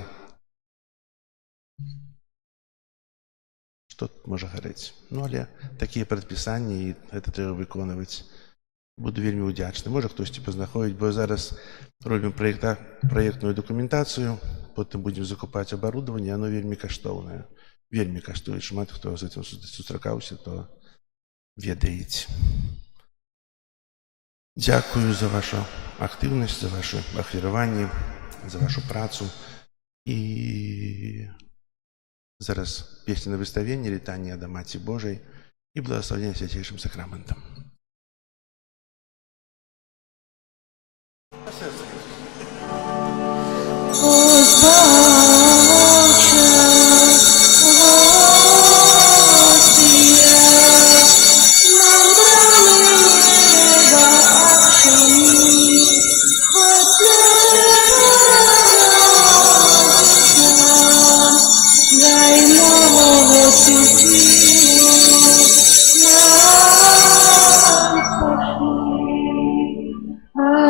што тут можа гарэць. Ну, але такія прадпісанні, і гэта трэба выконваць. Буду вельмі ўдзячны. Можа хтосьці пазнаходзіць, бо зараз робім праектную дакументацыю, потым будзем закупаць абарудаванне, оно вельмі каштоўнае. Вельмі каштуе. Шмат хто з гэтым сустракаўся, то ведаеце. Дзякую за вашу актыўнасць, за ваше ахвяраванне, за вашу працу. І зараз песня на выставенне, літанне да Маці Божай і благословення Святейшым сакраментам.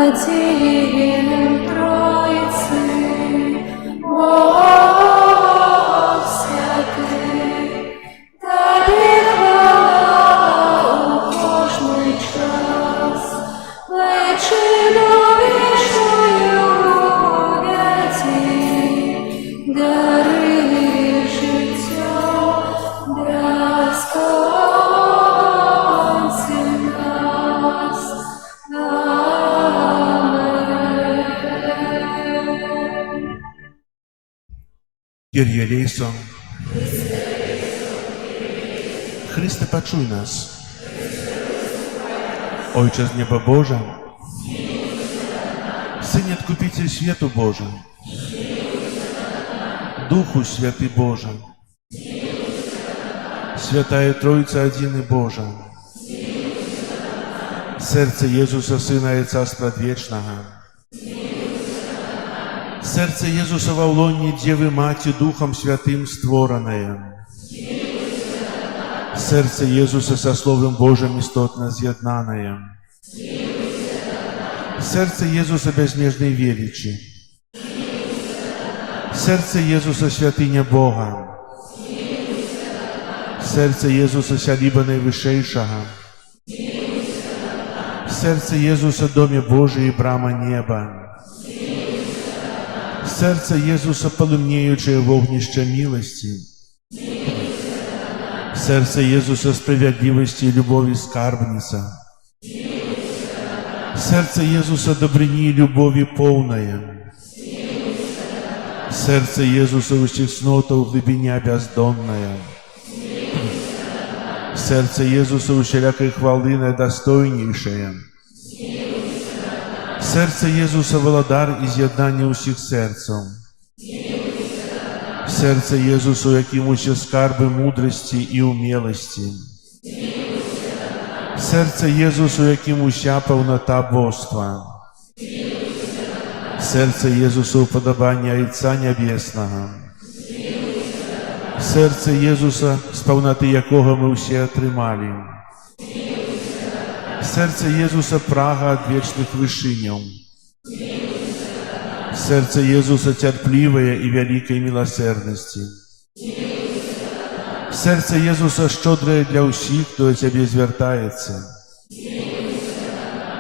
Один Троицы, Бог святый, дай хвала у кожний час, личину вічною в'яті, дари життя для сконців нас. Kyrie eleison. Chryste, poczuj nas. Ojcze z nieba Boże, Synie Odkupiciel światu Boże, Duchu Święty Boże, Świętая Trójca Jedyny Boże, Serce Jezusa Syna i Ojca Предвечного, Серце Єзуса во лоні Дєви Маті Духом Святим створене. Серце Єзуса со Словом Божим істотно з'єднане. Серце Єзуса безмежної величі. Серце Єзуса святиня Бога. Серце Єзуса сядиба найвищейшого. Серце Єзуса домі Божий і брама неба. Серце Єзуса полумніюче вогнище милості. Серце Єзуса справедливості і любові скарбниця. Серце Єзуса добрині і любові повної. Серце Єзуса усіхснота у глибиня бездонная. Серце Єзуса усілякої хвали найдостойнішее. Серце Єзуса володар і з'єднання усіх серцем. Серце Єзуса, у яким усі скарби мудрості і умілості. Серце Єзуса, у яким уся повнота Божства. Серце Єзуса, уподобання Отця Небесного. Серце Єзуса, з повноти якого ми всі отримали. Серце Єзуса прага от вечных вышинёў. Серце Єзуса терпливое и великой милосердности. Серце Єзуса щодрое для усіх, хто до Тебе звертається.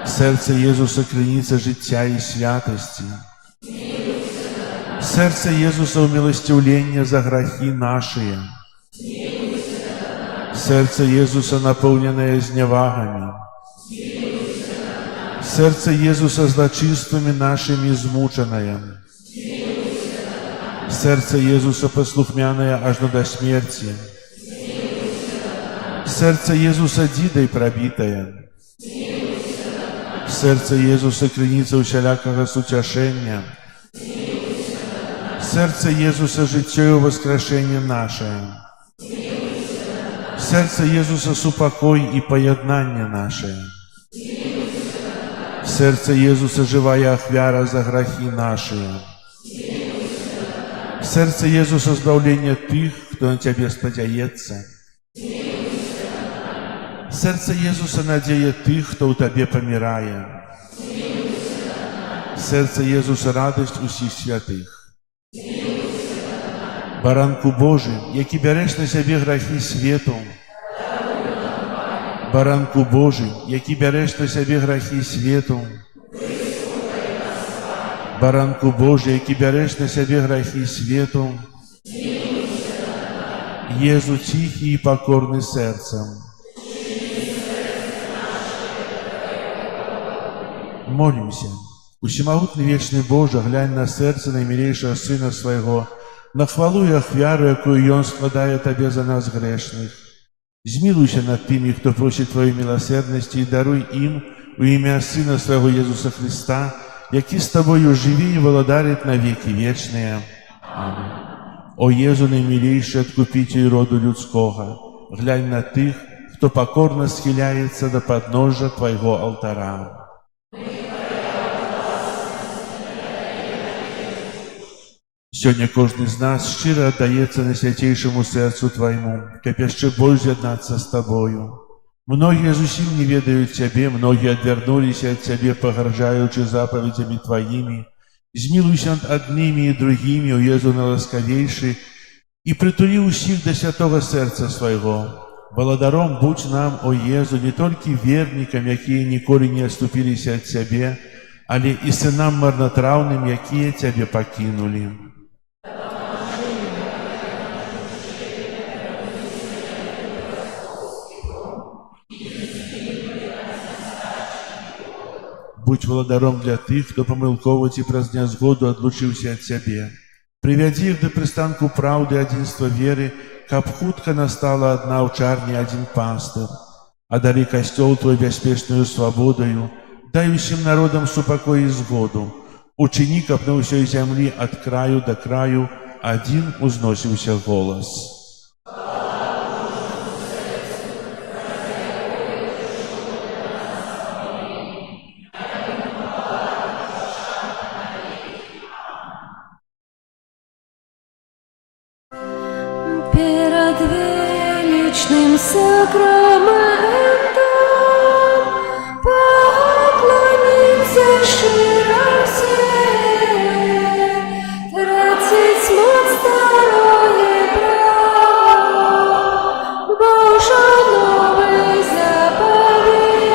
Серце Єзуса криниця життя і святості. Серце Єзуса умилостивлення за грехи наші. Серце Єзуса наповнене зневагами. Серце Єзуса злочинствами нашими измученное. Серце Єзуса послухмяное аж до смерти. Серце Єзуса дідой пробитое. Серце Єзуса криниця усялякого сутяшення. Серце Єзуса життя і воскрешення наше. Серце Єзуса супокой і поєднання наше. Серце Єзуса живая ахвяра за грехи наші. Серце Єзуса збавлення тих, хто на Тебе сподяється. Серце Єзуса надія тих, хто у Тебе помирає. Серце Єзуса радость усіх святих. Баранку Божий, який береш на себе грехи світу. Баранку Божий, який береш на себе грехи світу. Баранку Божий, який береш на себе грехи світу. Єзу тихий і покорний серцем. Молимся. Усемогутний вечный Боже, глянь на серце наймилейшего Сына Своего, на хвалу и ахвяру, якую Он складає Тебе за нас грешных. Змилуйся над тими, кто просит Твоей милосердности, и даруй им у имя Сына Своего Иисуса Христа, який с Тобою живи и володарит на веки вечные. Аминь. О Єзу, наймилейший откупитель роду людского, глянь на тих, кто покорно схиляется до подножия Твоего алтара. Сьогодні кожен з нас щиро віддається на святейшему серцю Твоєму, як ще боль з'єднатися з Тобою. Многие зусім не ведают Тебе, многие отвернулись от Тебе, погрожаючи заповедями Твоими. Змилуйся над одними и другими, о Єзу найласковейший, и притули усіх до святого серця Своего. Благодаром будь нам, о Єзу, не только верникам, які ніколи не отступились от Тебе, але і синам марнотравним, які Тебе покинули. Будь владаром для тих, хто помилково ці праз нязгоду отлучився от Тебе. Привяди их до пристанку правды и единства веры, каб хутко настала одна овчарня и один пастырь. Одари костел Твой беспечную свободою, дай всем народам супокой и сгоду. Учини, каб на всей земли от краю до краю один узносился голос. Перед величным сакраментом поклонимся широ все, тратить смог старое право, Божа новый заповедь,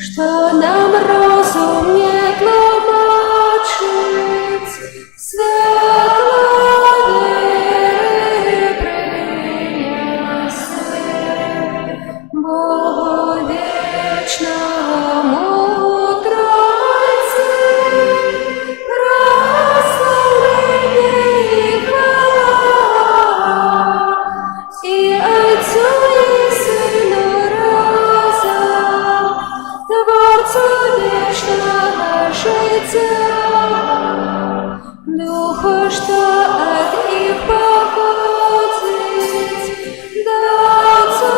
что нам розум не тлумачить, Богу вечному Тройце, прославление и хвала, и Отцу и Сыну разом, Творцу вечного життя, Духу, что от них походит, да Отцу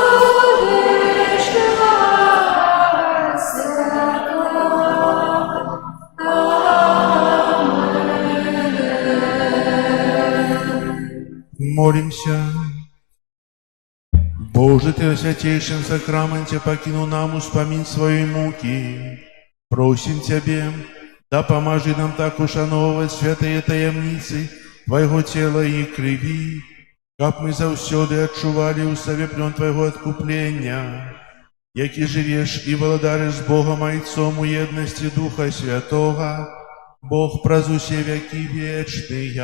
вечного светла. Амен. Молимся. Боже, Ты о святейшем сакраменте покинул нам успомин своей муки. Просим Тебе, да поможи нам так ушановывать святые таємниці Твоего тела и крови, как мы завсёды отчували у себе плен Твоего откупления, який живешь и владаришь с Богом Отцом у едности Духа Святого, Бог празусе веки вечные.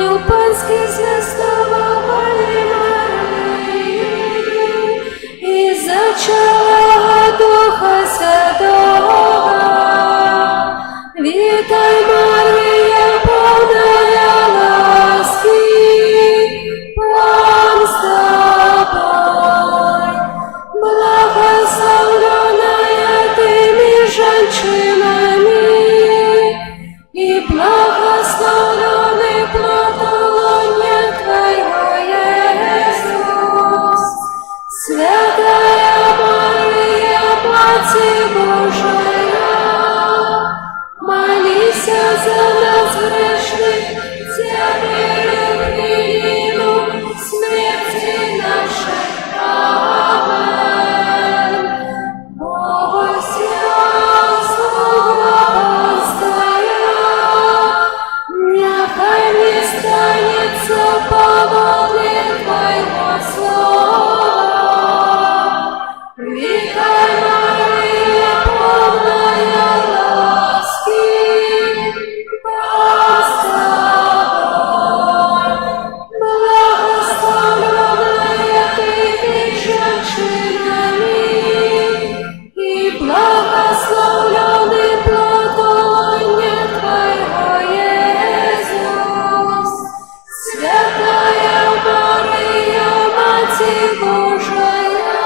ангел панський звездував Марії, і зачала Духа Святого. Вітай, Марія, повная ласки, Пан з тобой, благословленная ты меж женщинами, и благословленный плод лона Твоего, Иисус. Святая Мария, Матерь Божия, молись за нас грешных, теперь и в хвилину смерти нашей. Амен. Богу вся слава Божия, нехай не станется по воле Твоего слова. Вітай, Марія, повная ласки, Пан з тобой, благословленная ты меж женщинами, и благословленный плод лона Твоего, Иисус. Святая Мария, Матерь Божия,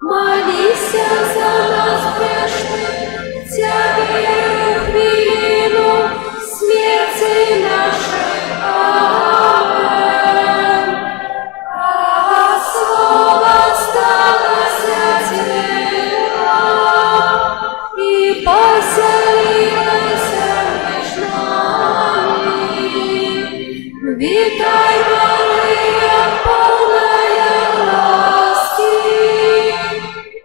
молись за нас грешных, теперь и в хвилину смерти нашей. Амен. А Слово сталося телом и поселилось меж нами. Вітай, Марія, повная ласки,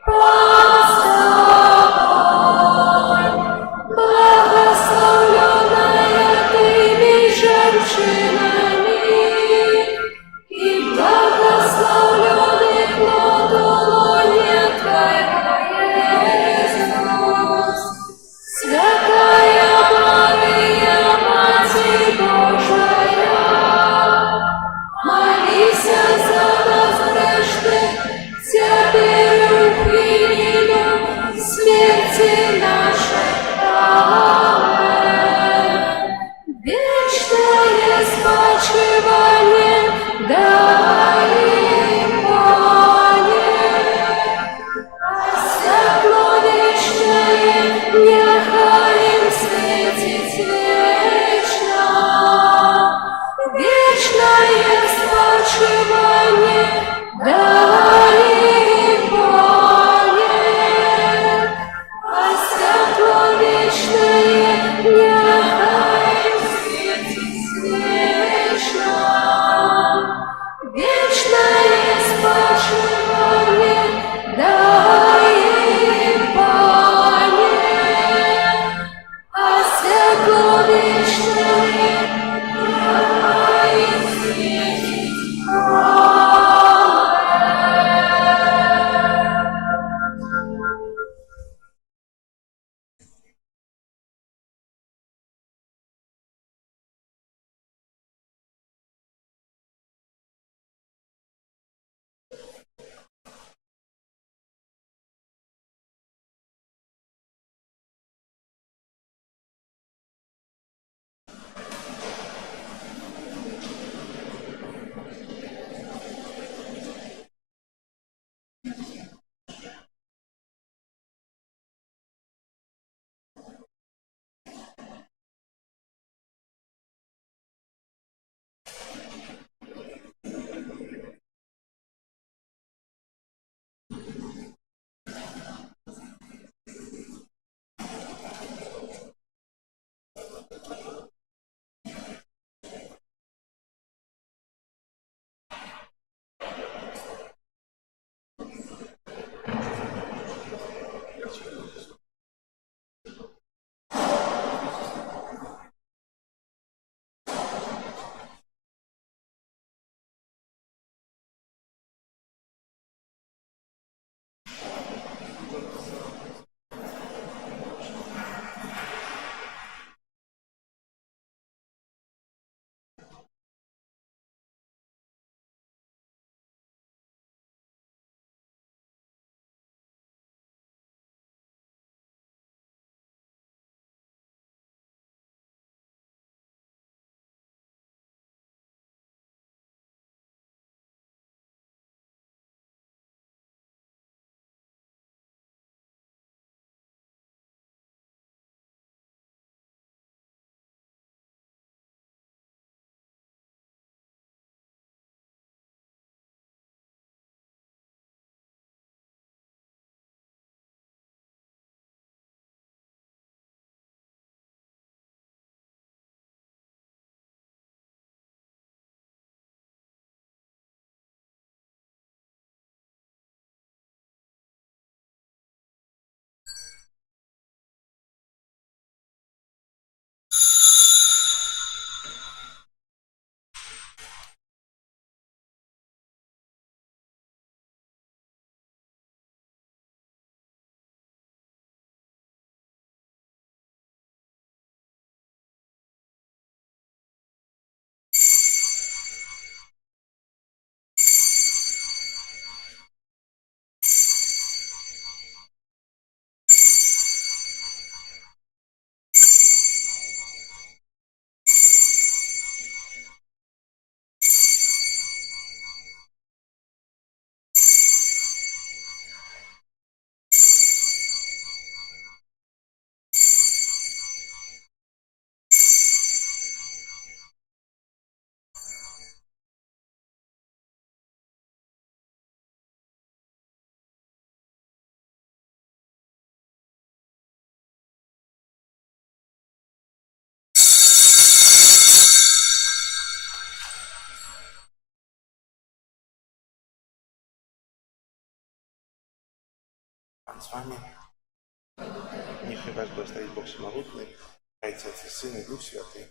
Пан з тобой, благословленная ты меж женщинами, и благословленный плод лона Твоего, Иисус. Святая Мария, Матерь Божия, молись за нас грешных, теперь и в хвилину смерти нашей. Амен. Вечное спочивание дай им, Пане, а святло вечное нехай им светить вечно. Вечное спочивание дай им, Пане, а святло вечное нехай им светить вечно. Вечное спочивание дай им, Пане, а святло вечное нехай им светить. Амен. с вами. Нехай вас благословит Бог Всемогутный, Отец и Сын и Дух Святый.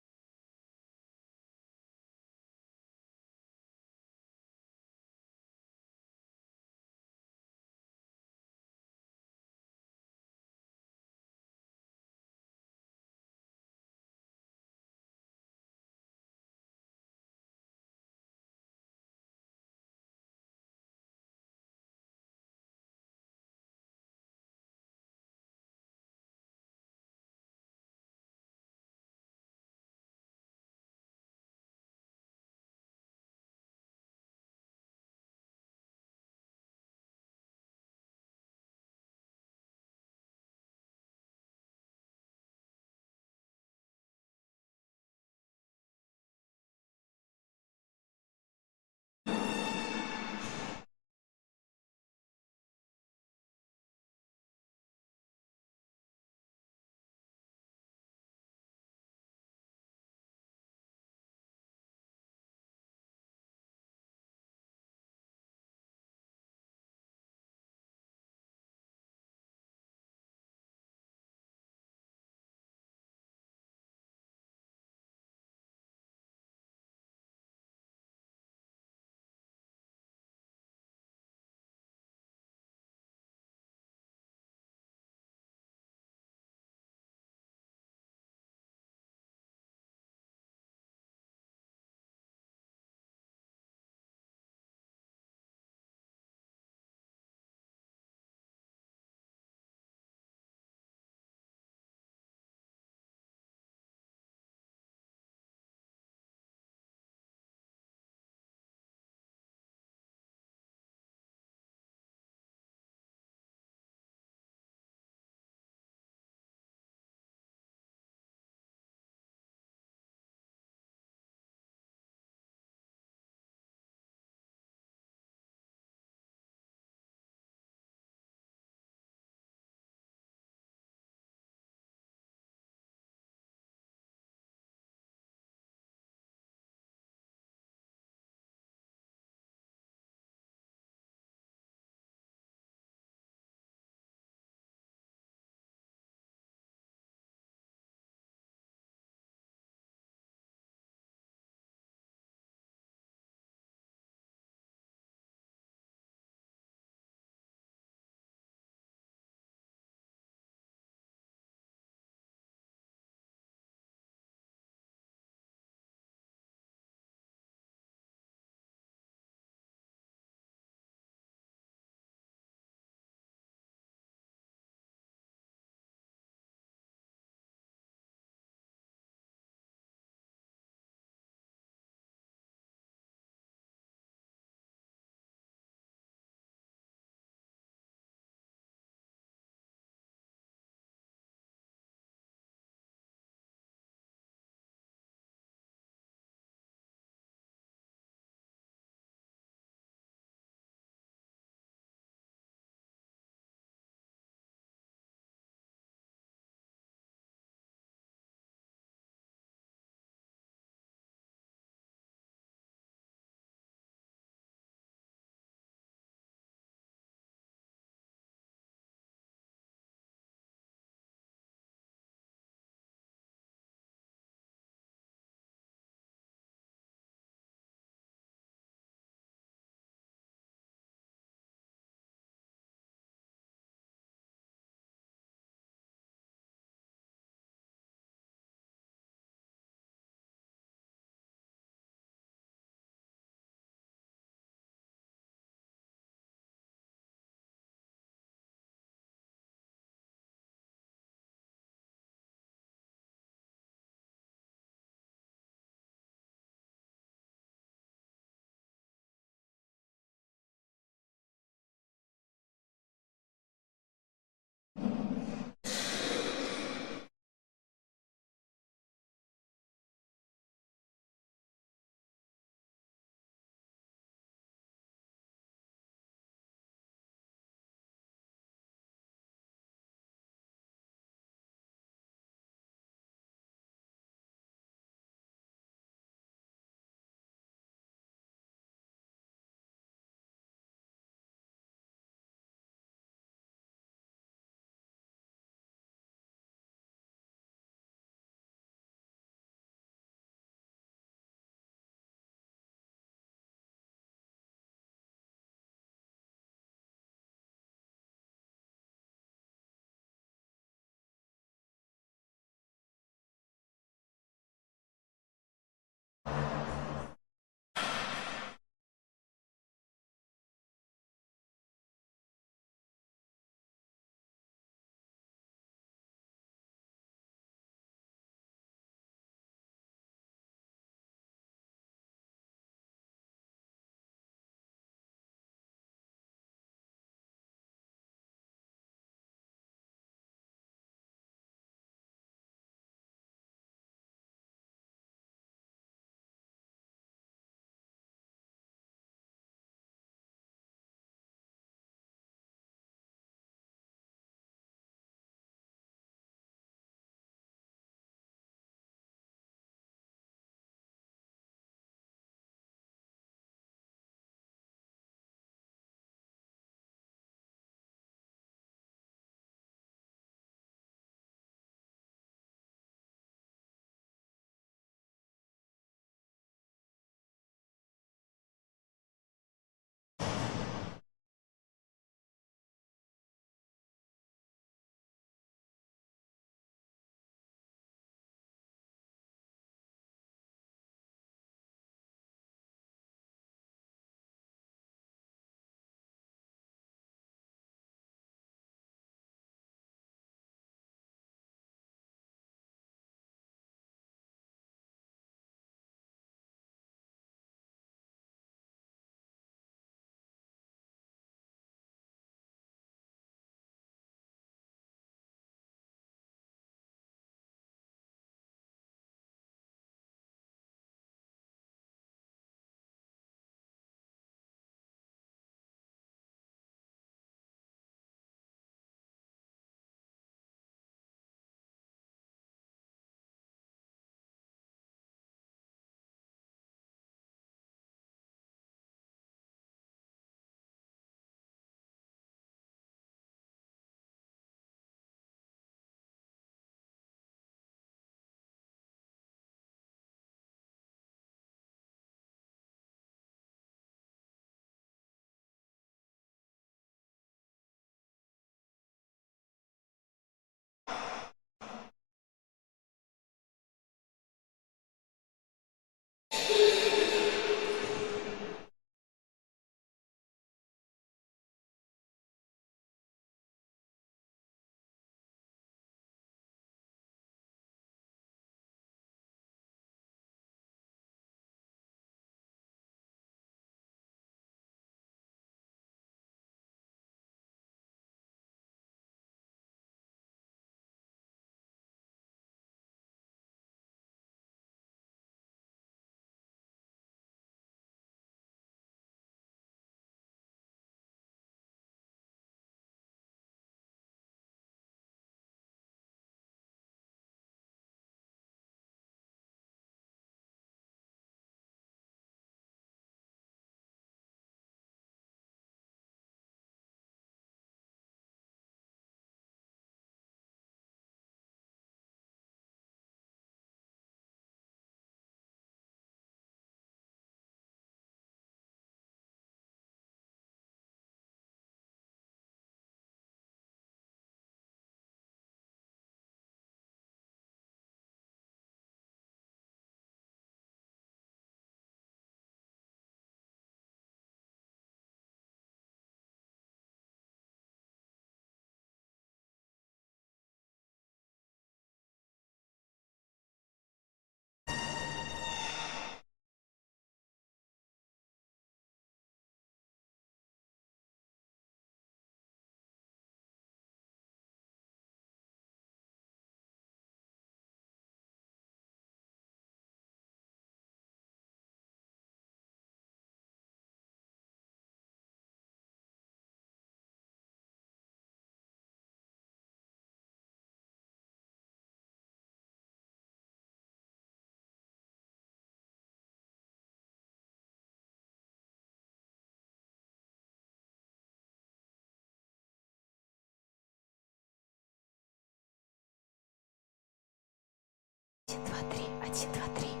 Один, два, три, один, два, три.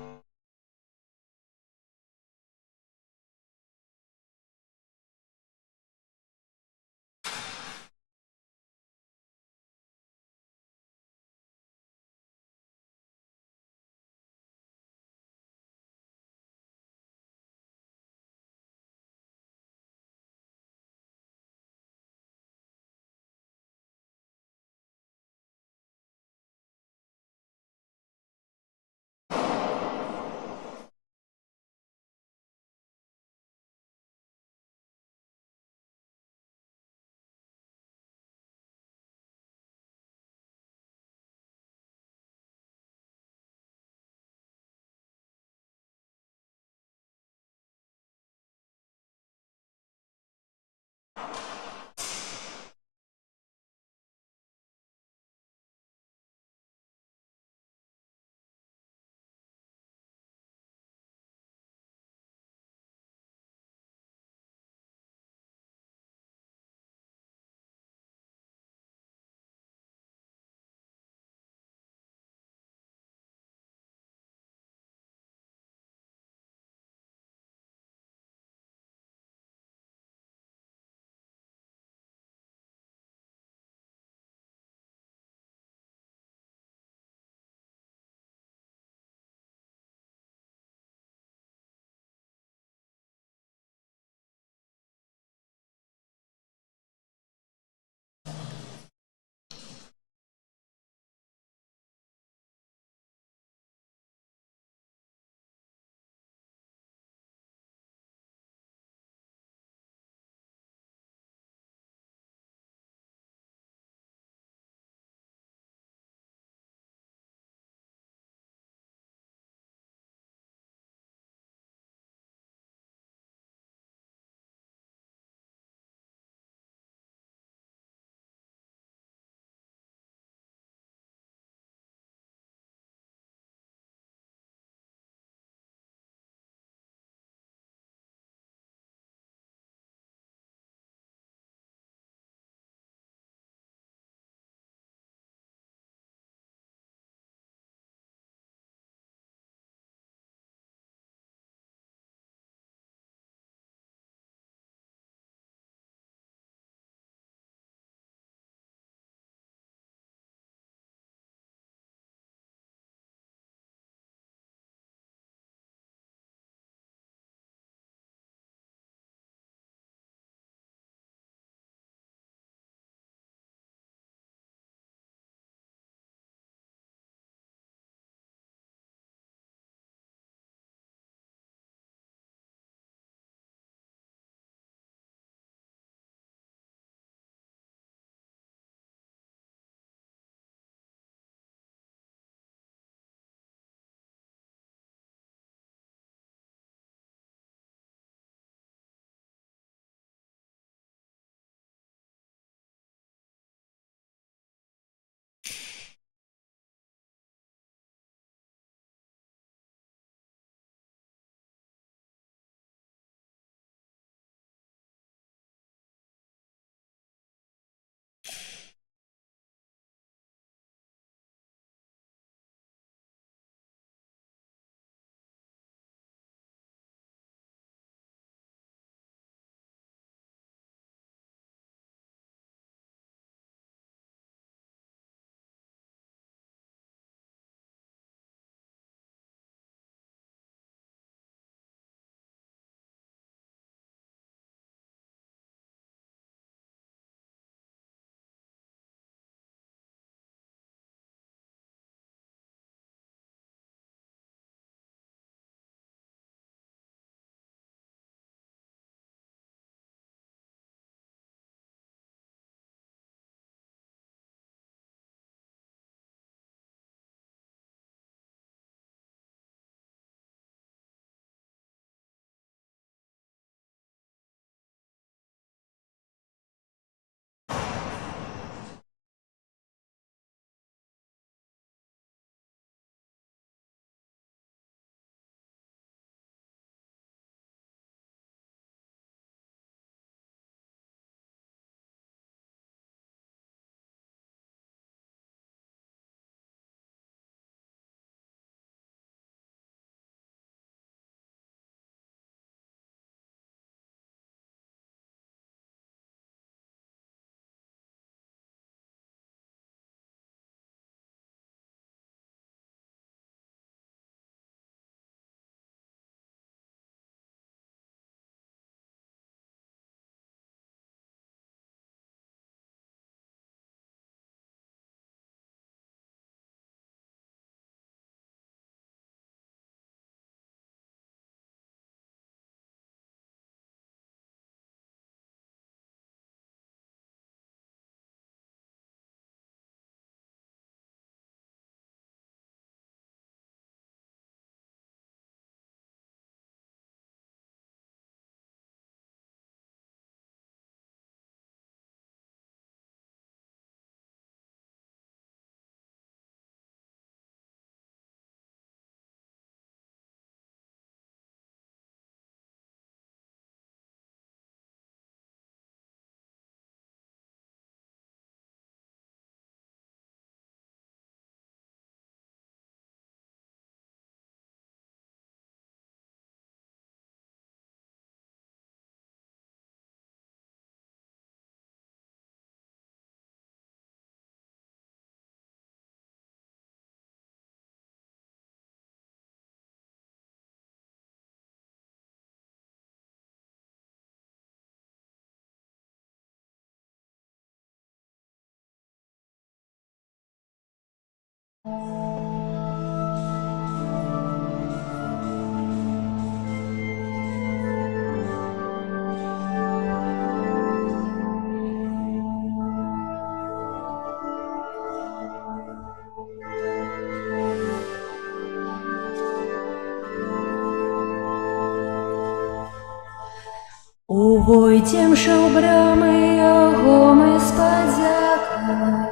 Увойдем же в брамы Его мы с подякой,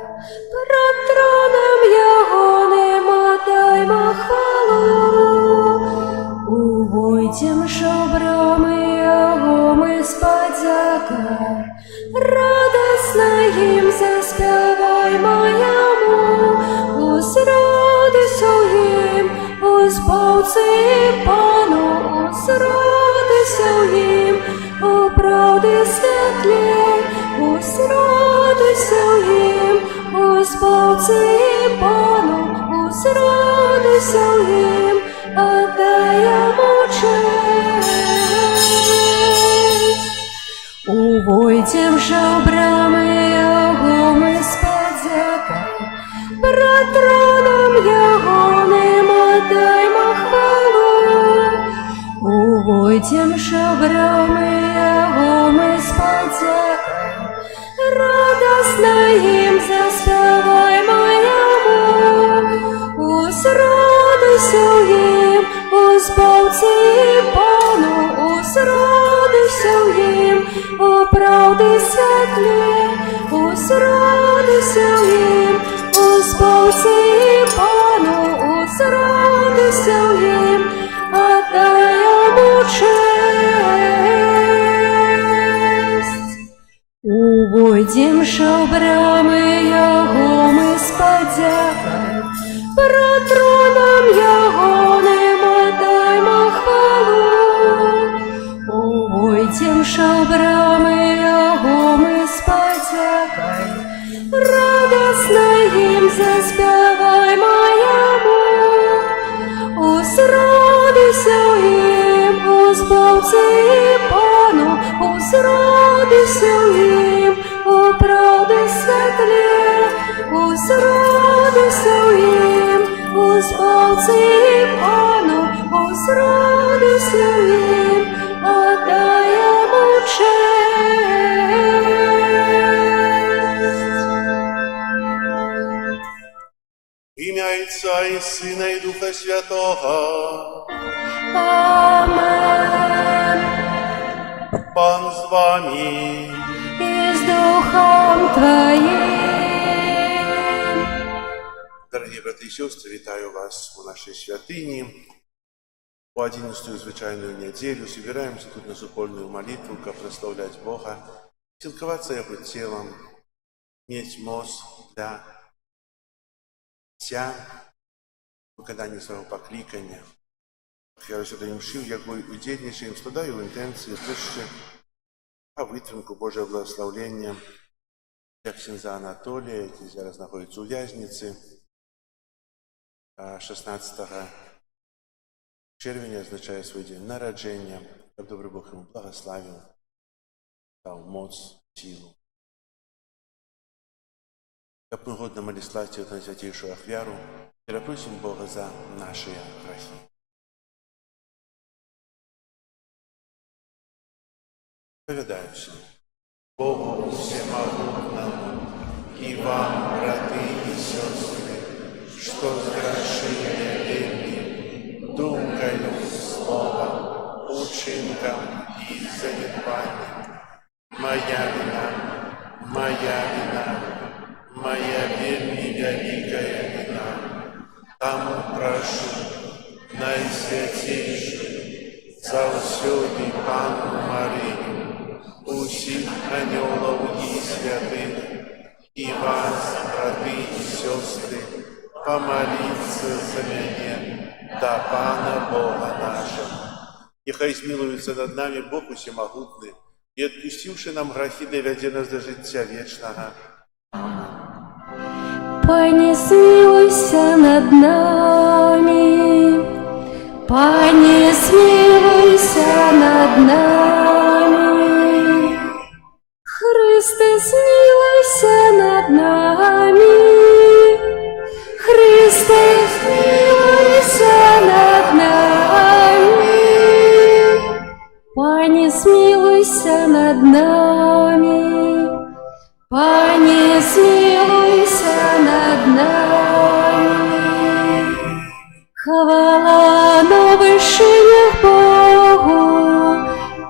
пред троном Его не мотаймо хвалу. Увойдем же в брамы Его мы с подякой, радостно им заспеваймо Ему. Узрадуйся им, Господи Пану, узрадуйся им, о правди світлі, узрадуйся їм, Господи Пану, узрадуйся їм, отдаємо честь. Увойдем же в брамы Його ми з подякою, пред троном Його не мотаймо хвалу. Увойдем же в брамы Його ми з подякою, радостно їм заспіваймо Йому. Узрадуйся їм, Господи Пану, узрадуйся їм, о правди світлі, узрадуйся їм, Господи Пану, узрадуйся їм, отдаємо честь. Увойдем же в брамы Його ми з подякою, пред троном Його не мотаймо хвалу. Увойдем же в брамы Його ми з подякою, радостно їм заспіваймо Йому. Узрадуйся їм, Господи Пану, узрадуйся їм, о правди світлі, узрадуйся їм, Господи Пану, узрадуйся їм, отдаємо честь. Ім'я Отця і Сина і Духа Святого. Амен. Пан з вами. І з Духом Твоїм. Дорогі брати і сестри, вітаю вас у нашій святині. У 11-ю звичайную неделю собираемся тут на супольную молитву, как прославлять Бога, силковаться Его телом, иметь мозг для Тя, виконання свого покликання. Я сьогодні мшив, якою удільнішим складаю інтенції вище, а витримку Божого благословення для ксенза Анатолія, який зараз знаходиться у в'язниці. 16 червня означає свій день народження, щоб добрий Бог йому благословив, дав моць, силу. Как мы годно молислась на святейшую Ахвяру, и просим Бога за наши грехи. Поведаемся. Богу всемогутному и вам, браты и сестры, что сгрешили верни, думкою, словом, учинком и занедбанием. Моя вина, моя вельми великая вина, тому прошу найсвятейшую, заўсёды Панну Марию, усіх анёлов и святых, и вас, браты и сестры, помолиться за меня, да Пана Бога нашего. Нехай змилуется над нами Бог усемогутный, и отпустивший нам грехи, доведе нас до життя вечного. Пане, смилуйся над нами, Пане, смилуйся над нами, Христе, смилуйся над нами, Христе, нами, Пане, смилуйся над нами. Хвала на вышинях Богу,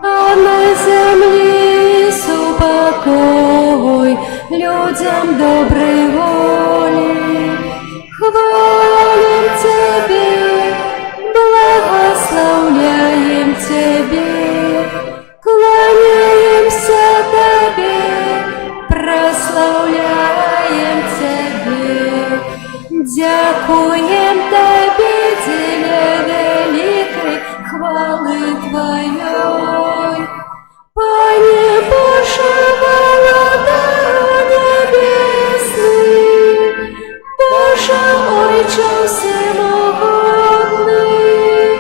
а на земле супокой людям доброй воли. Хвалим Тебе, благословляем Тебе, кланяемся Тебе, прославляем Тебе, дякуем Тебе, деля великой хвалы Твоей. Пане Боже, Володарю небесный, Боже, Отче всемогутный,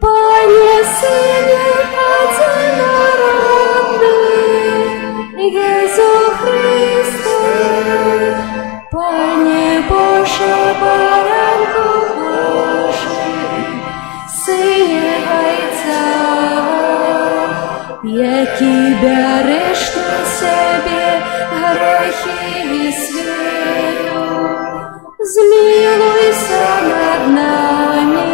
Пане, Сыне Одинородный, Иисус Христе, Пане Боже, Баранку Божий, Сыне Отця, який береш на себе грехи і світу, змилуйся над нами,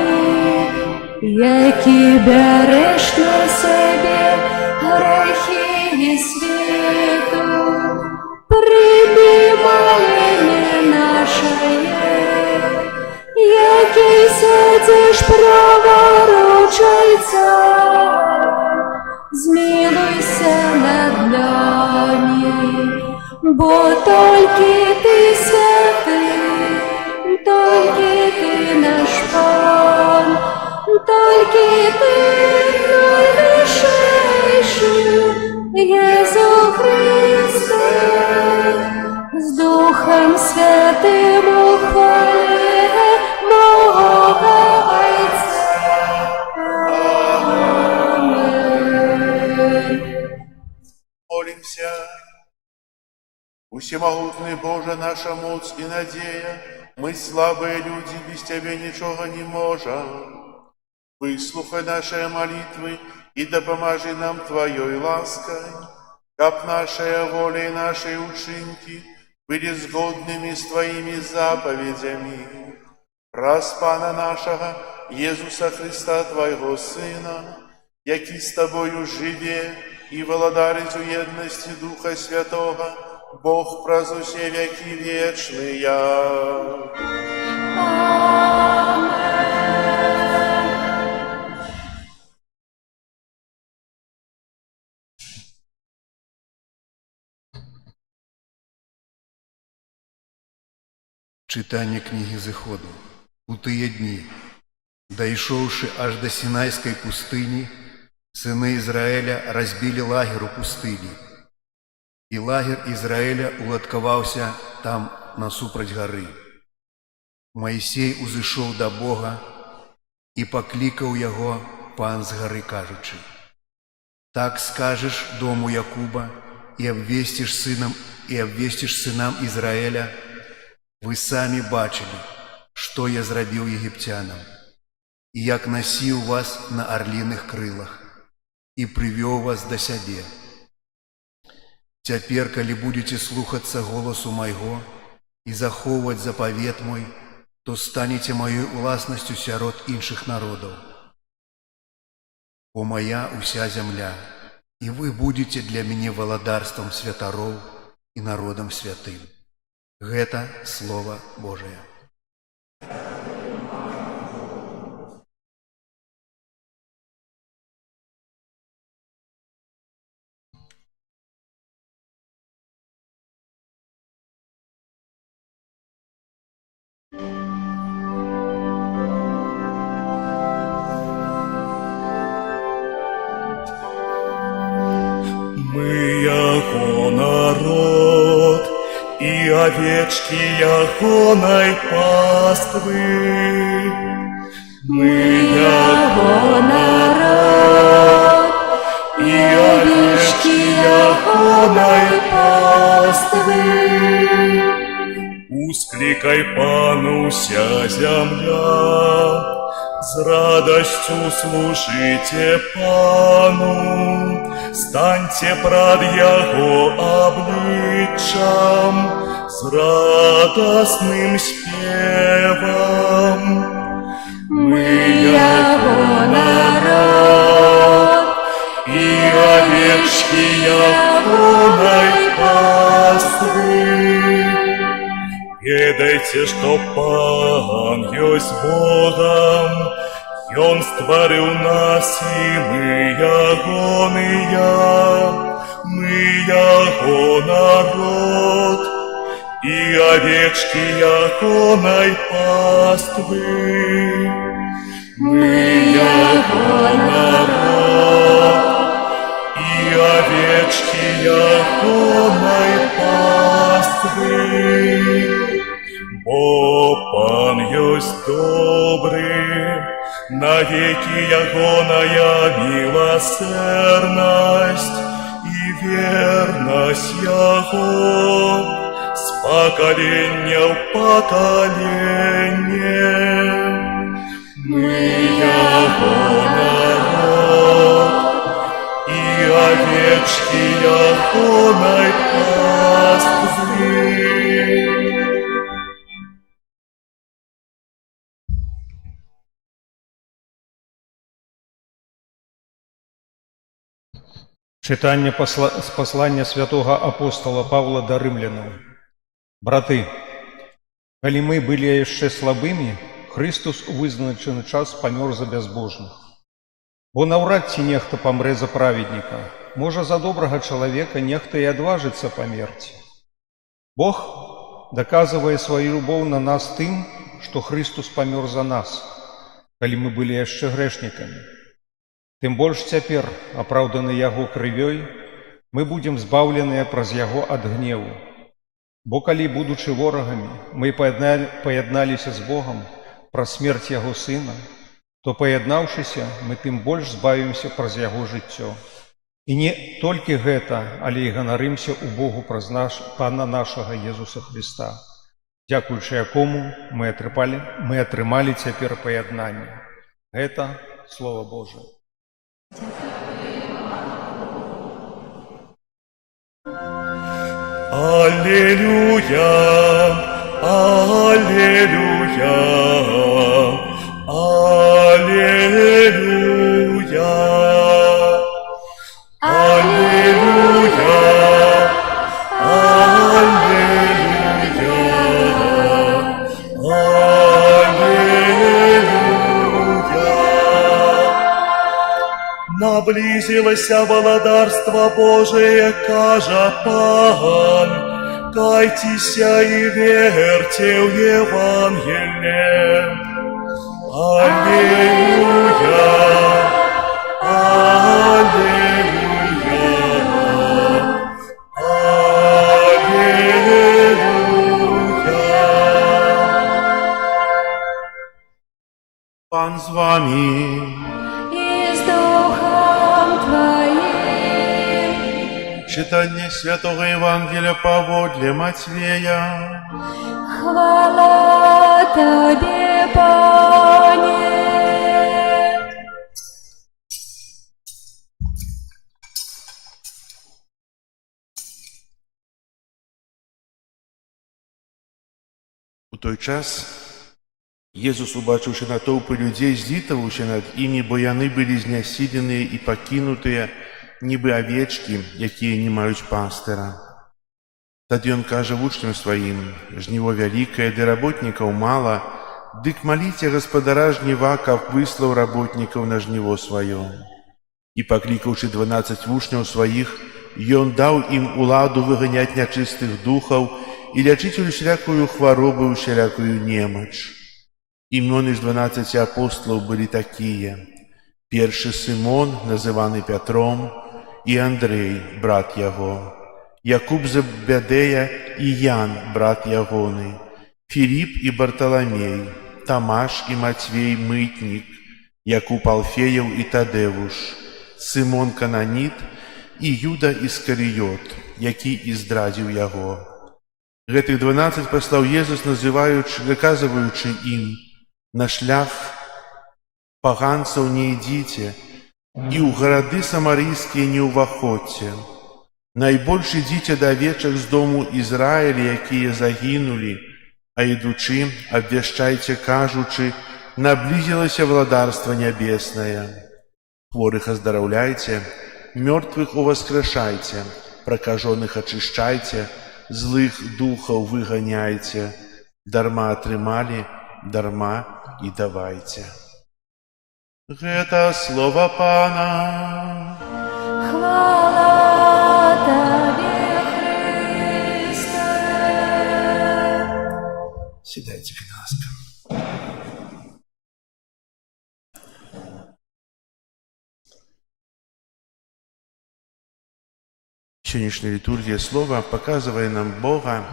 який береш на себе грехи і світу, прийми моління наше, який сидиш праворуч Отця, змилуйся над нами, бо тільки Ти святий, тільки Ти наш Пан, тільки Ти найвищийший, Єсу Христе, з Духом Святим у хвалі Бога Отця. Молимся. Усемогутный Боже, наша моць и надея, мы слабые люди, без Тебя ничего не можем. Выслухай наши молитвы и допоможи нам Твоей лаской, как наша воля и наши учинки были сгодными с Твоими заповедями. Раз Пана нашего, Иисуса Христа, Твоего Сына, який с Тобою живе и владарит у едности Духа Святого, Бог празднуй все веки вечные. Читання книги Зыходу. У тыя дні, дайшоўшы аж да Сінайскай пустыні, сыны Ізраіля разбілі лагер у пустыні. І лагер Ізраіля уладкаваўся там насупраць гары. Маісей узышоў да Бога і паклікаў яго пан з гары, кажучы: «Так скажеш дому Якуба і абвесціш сынам Ізраіля: вы самі бачылі, што я зрабіў егіпцянам, і як насіў вас на арліных крылах і прывёў вас да сябе. Цяпер, калі будзеце слухацца голасу майго і захоўваць запавет мой, то станеце маёй уласнасцю сярод іншых народаў. Бо моя уся зямля, і вы будзеце для мяне валадарствам святароў і народам святым». Гэта Слово Божие. Мы яго народ, и овечки ягоной паствы. Мы яго народ, и овечки ягоной паствы. Ускликай Пану вся земля, с радостью служите Пану, станьте пред Яго обличчям с радостным спевом. Мы Яго народ, и овечки Яховой паствы. Ведайте, что Пан есть Богом, Он створил нас, и мы Яго народ, и овечки Яховой паствы. Мы Яго народ, и овечки Яховой паствы. Бо Пан есть добрый, навеки Ягоная милосердность и верность Яго с поколения в поколение. Мы Яго народ, и овечки Яховой паствы. Читання з послання святого апостола Павла до римлянам. Браты, калі мы былі яшчэ слабымі, Христус у вызначаны час памёр за бязбожных. Бо наўрад ці нехта памрэ за праведніка, можа за добрага чалавека нехта і адважыцца памерці. Бог даказвае сваю любоў на нас тым, што Христус памёр за нас, калі мы былі яшчэ грэшнікамі. Тым больш цяпер, апраўданы Яго крывёй, мы будзем збаўленыя праз Яго ад гневу. Бо калі, будучы ворагамі, мы паядналіся з Богам праз смерць Яго Сына, то, паяднаўшыся, мы тым больш збавімся праз Яго жыццё. І не толькі гэта, але і ганарымся ў Богу праз Пана нашага Езуса Христа, дзякуючы якому мы атрымалі цяпер паяднанне. Гэта Слова Божае. Аллилуйя, аллилуйя, аллилуйя, аллилуйя, Наблизилося володарство Божие, кажа Пан, кайтеся и верьте в Евангелие. Аллилуйя, аллилуйя, аллилуйя. Пан з вами. и с Духом Твоим. Читание Святого Евангелия поводле Матвея. Хвала Тебе, Пане. У той час Езус, убачыўшы натоўпы людзей, здзітаваўся над імі, бо яны былі знясіленыя і пакінутыя, нібы авечкі, якія не маюць пастыра. Тады ён кажа вучням сваім: «Жніво вялікае, ды работнікаў мала, дык маліце гаспадара жніва, каб выслаў работнікаў на жніво сваё». І паклікаўшы 12 вучняў сваіх, ён даў ім уладу выганяць нячыстых духаў і лячыць усялякую хваробу, усялякую немач. Імёны ж 12 апостолаў былі такія: першы Сымон, называны Пятром, і Андрэй, брат яго, Якуб Забядея і Ян, брат ягоны, Філіп і Барталамей, Тамаш і Мацвей мытнік, Якуб Алфеяў і Тадэвуш, Сымон Кананіт і Юда Іскарыёт, які і здрадзіў яго. Гэтых 12 паслаў Езус, даказваючы ім: на шлях паганцаў не ідзіце, і ў гарады самарыйскія не ўваходзьце. Найбольш ідзіце да авечак з дому Ізраіля, якія загінулі, а ідучы, абвяшчайце, кажучы, наблізілася владарства нябеснае. Хворых аздараўляйце, мёртвых уваскрэшайце, пракажоных ачышчайце, злых духаў выганяйце. Дарма атрымалі, дарма і давайце. Гэта слова Пана. Хвала Табе, Христе. Сідайце, будь ласка. Сённяшняя літургія слова паказвае нам Бога,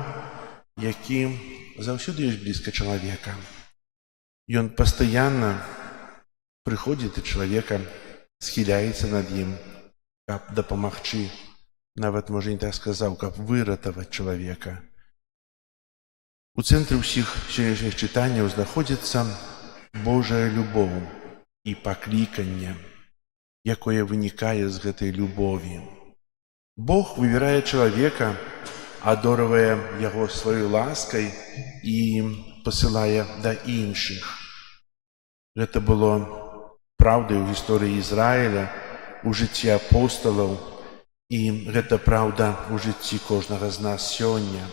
які заўсёды ёсць блізка чалавека. Ён пастаянна прыходзіць да чалавека, схіляецца над ім, каб дапамагчы, нават, можа, не так сказаў, каб выратаваць чалавека. У цэнтры ўсіх сённяшніх чытанняў знаходзіцца Божая любоў і пакліканне, якое вынікае з гэтай любові. Бог выбірае чалавека, адорвае яго сваёй ласкай і пасылае да іншых. Гэта было праўдай у гісторыі Ізраіля, у жыцці апосталаў, і гэта праўда у жыцці кожнага з нас сёння.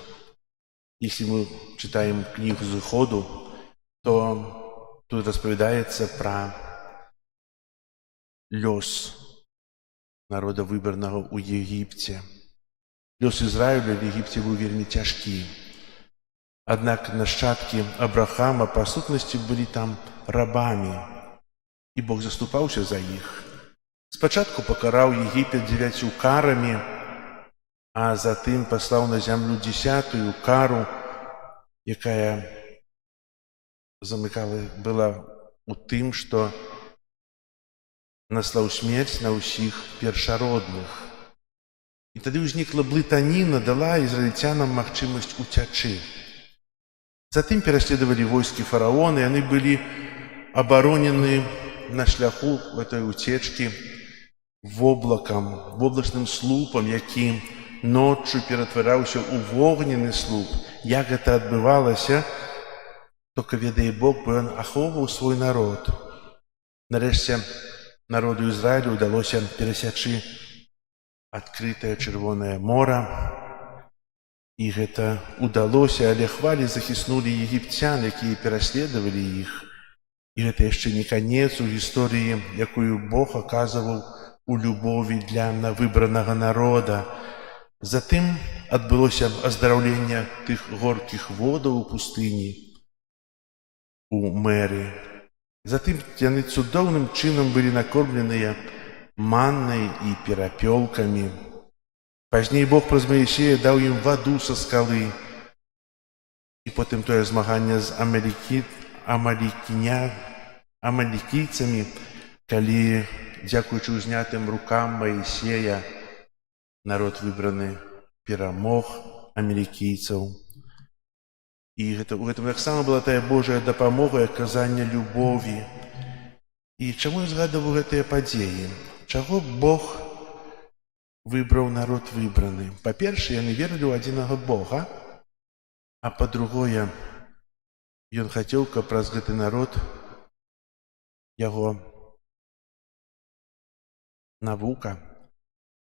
Если мы читаем книгу Зыходу, то тут распавядаецца пра лёс народа выбранага ў Егіпце. Лёс Ізраіля в Егіпце быў вельмі цяжкі. Аднак нашчадкі Абрахама па сутнасці былі там рабамі, і Бог заступаўся за іх. Спачатку пакараў Егіпет 9 карамі, а затым паслаў на зямлю 10-ю кару, якая была ў тым, што наслаў смерць на ўсіх першародных. І тады ўзнікла блытаніна, дала ізраільцянам магчымасць уцячы. Затым пераследавалі войскі фараона, і яны былі абаронены на шляху гэтай уцечкі воблачным слупам, які ноччу ператвараўся ў вогненны слуп. Як гэта адбывалася, толькі ведае Бог, бо ён ахоўваў свой народ. Нарэшце народу Ізраілю ўдалося перасячы адкрытае Чырвонае мора, і гэта ўдалося, але хвалі захіснулі егіпцян, якія пераследавалі іх. І гэта яшчэ не канец у гісторыі, якую Бог аказваў у любові для выбранага народа. Затым адбылося аздараўленне тых горкіх водаў у пустыні, у Мэры. Затым яны цудоўным чынам былі накормленыя маннай і перапёлкамі. Пазней Бог праз Маісея даў ім ваду са скалы. І потым тое змаганне з амалікійцамі, калі, дзякуючы ўзнятым рукам Маісея, народ выбраны перамог амалікійцаў. І у гэтым таксама была тая Божая дапамога і аказанне любові. І чаму я згадваю гэтыя падзеі? Чаго Бог выбраў народ выбраны? Па-першае, яны верылі ў адзінага Бога, а па-другое, ён хацеў, каб праз гэты народ яго навука,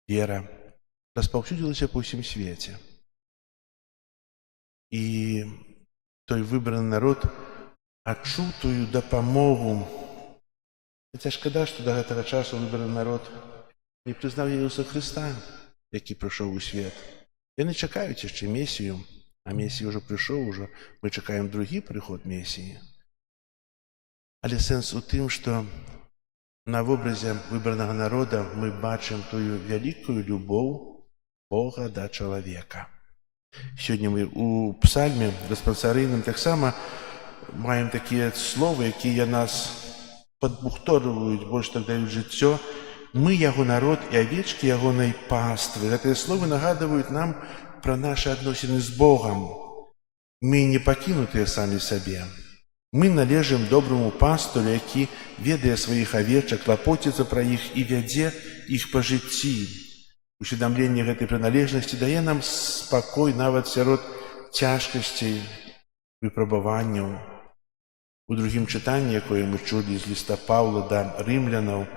вера распаўсюдзілася па ўсім свеце. І той выбраны народ адчуў тую дапамогу. Хаця шкада, што да гэтага часу выбраны народ не прызнаў Ісуса Хрыста, які прыйшоў у свет. Яны чакаюць яшчэ Месію, а Месія ўжо прыйшоў, мы чакаем другі прыход Месіі. Але сэнс у тым, што на вобразе выбранага народа мы бачым тую вялікую любоў Бога да чалавека. Сёння мы у псальме рэспансарыйным таксама маем такія словы, якія нас падбухторваюць, больш так даюць жыццё. Мы яго народ і авечкі ягонай паствы. Гэтыя словы нагадваюць нам пра нашы адносіны з Богам. Мы не пакінутыя самі сабе. Мы належым доброму пастырю, які ведае сваіх авечак, клапоціцца пра іх і вядзе іх па жыцці. Усведамленне гэтай прыналежнасці дае нам спакой нават сярод цяжкасцей, выпрабаванняў. У другім чытанні, якое мы чулі з ліста Паўла да рымлянаў,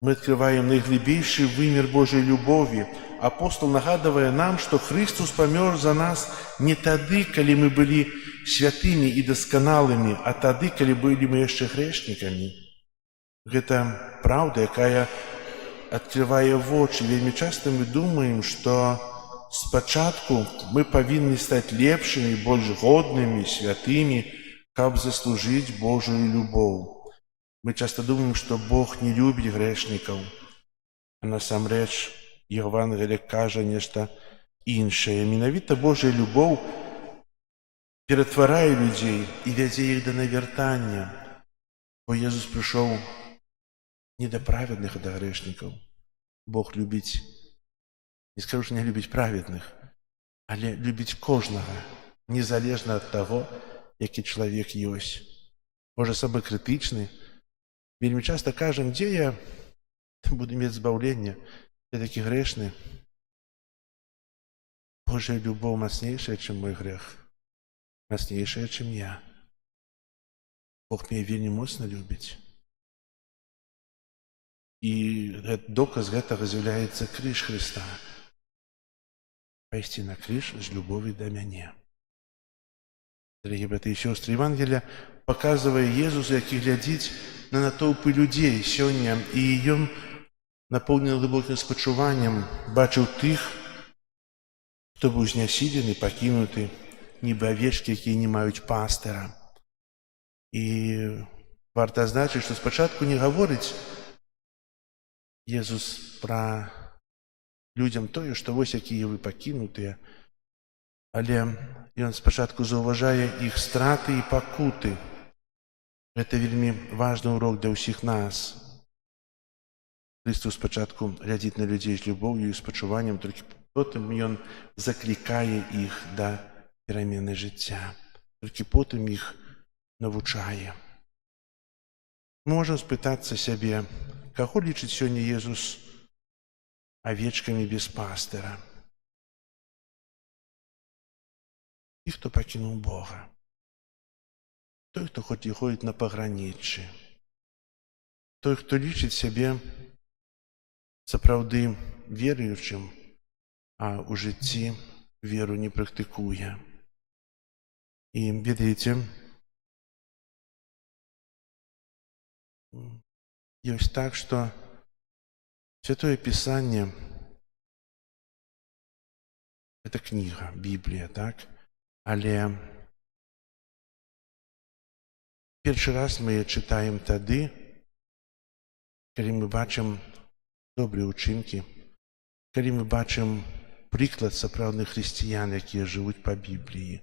мы адкрываем найглыбейшы вымер Божай любові. Апостол нагадывае нам, што Христус памёр за нас не тады, калі мы былі святымі і дасканалымі, а тады, калі былі мы яшчэ грэшнікамі. Гэта праўда, якая адкрывае вочы. Вельмі часта мы думаем, што спачатку мы павінны стаць лепшымі, больш годнымі, святымі, каб заслужыць Божую любоў. Мы часта думаем, што Бог не любіць грэшнікаў, а насамрэч Евангелие кажа нешта іншае. Менавіта Божая любоў ператварае людзей і вядзе іх да навяртання. Бо Езус прыйшоў не да праведных, а да грэшнікаў. Бог любіць, не скажу, што не любіць праведных, але любіць кожнага, незалежна ад таго, які чалавек ёсць. Можа, самакрытычны. Вельмі часта кажам, дзе я буду мець збаўленне, я такі грэшны. Божая любоў мацнейшая, чым мой грэх, мацнейшая, чым я. Бог мяне вельмі моцна любіць. І доказ гэтага з'яўляецца крыж Хрыста. Пайсці на крыж з любові да мяне. Дарагія браты і сёстры, Евангелие паказвае Езуса, які глядзіць на натоўпы людзей сёння, і ён, напоўнены глыбокім спачуваннем, бачыў тых, хто быў знясілены, пакінуты, нібы авечкі, якія не маюць пастыра. І варта адзначыць, што спачатку не гаворыць Езус пра людзям тое, што вось якія вы пакінутыя, але ён спачатку заўважае іх страты і пакуты. Гэта вельмі важны урок для ўсіх нас. Христос спачатку глядзіць на людзей з любоўю і спачуваннем, толькі потым ён заклікае іх да перамены жыцця. Толькі потым іх навучае. Мы можам спытацца сябе, каго лічыць сёння Езус авечкамі без пастыра? Тых, хто пакінуў Бога. Той, хто хоць і ходзіць на паграніччы. Той, хто лічыць сябе сапраўды веруючым, а ў жыцці веру не практыкуе. І ведаеце, ёсць так, што Святое Пісанне – гэта кніга, Біблія, так? Але першы раз мы чытаем тады, калі мы бачым добрыя ўчынкі, калі мы бачым прыклад сапраўдных хрысціян, якія жывуць па Бібліі.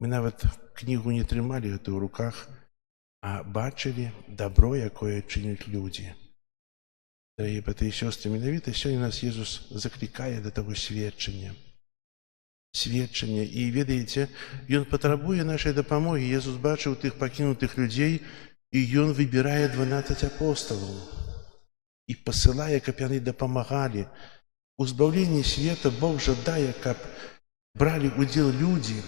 Мы нават кнігу не трымалі гэта ў руках, а бачылі дабро, якое чыняць людзі. Дарагія браты і сёстры, менавіта сёння нас Езус заклікае да таго сведчання. Сведчання. І ведаеце, ён патрабуе нашай дапамогі. Езус бачыў тых пакінутых людзей, і ён выбірае 12 апосталаў і пасылае, каб яны дапамагалі. У збаўленні света Бог жадае, каб бралі удзел людзі.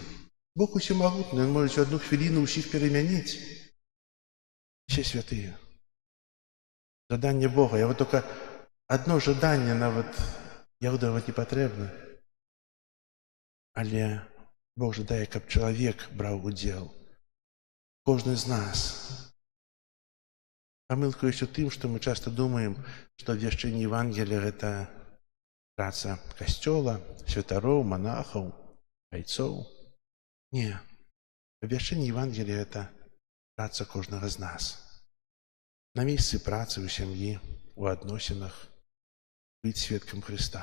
Бог усемагутны, ён можа ў адну хвіліну ўсіх перамяніць. Все святыя. Жаданне Бога. Я вот только одно жаданне нават яго даваць не патрэбна. Але Бог жадае, каб чалавек браў удзел. Кожны з нас. Памылка ёсць у тым, што мы часта думаем, што абвяшчэнне Евангелія – гэта праца касцёла, святароў, манахаў, айцоў. Не. Абвяшчэнне Евангелія – гэта праца кожнага з нас. На месцы працы, у сям'і, у адносінах быць сведкам Хрыста.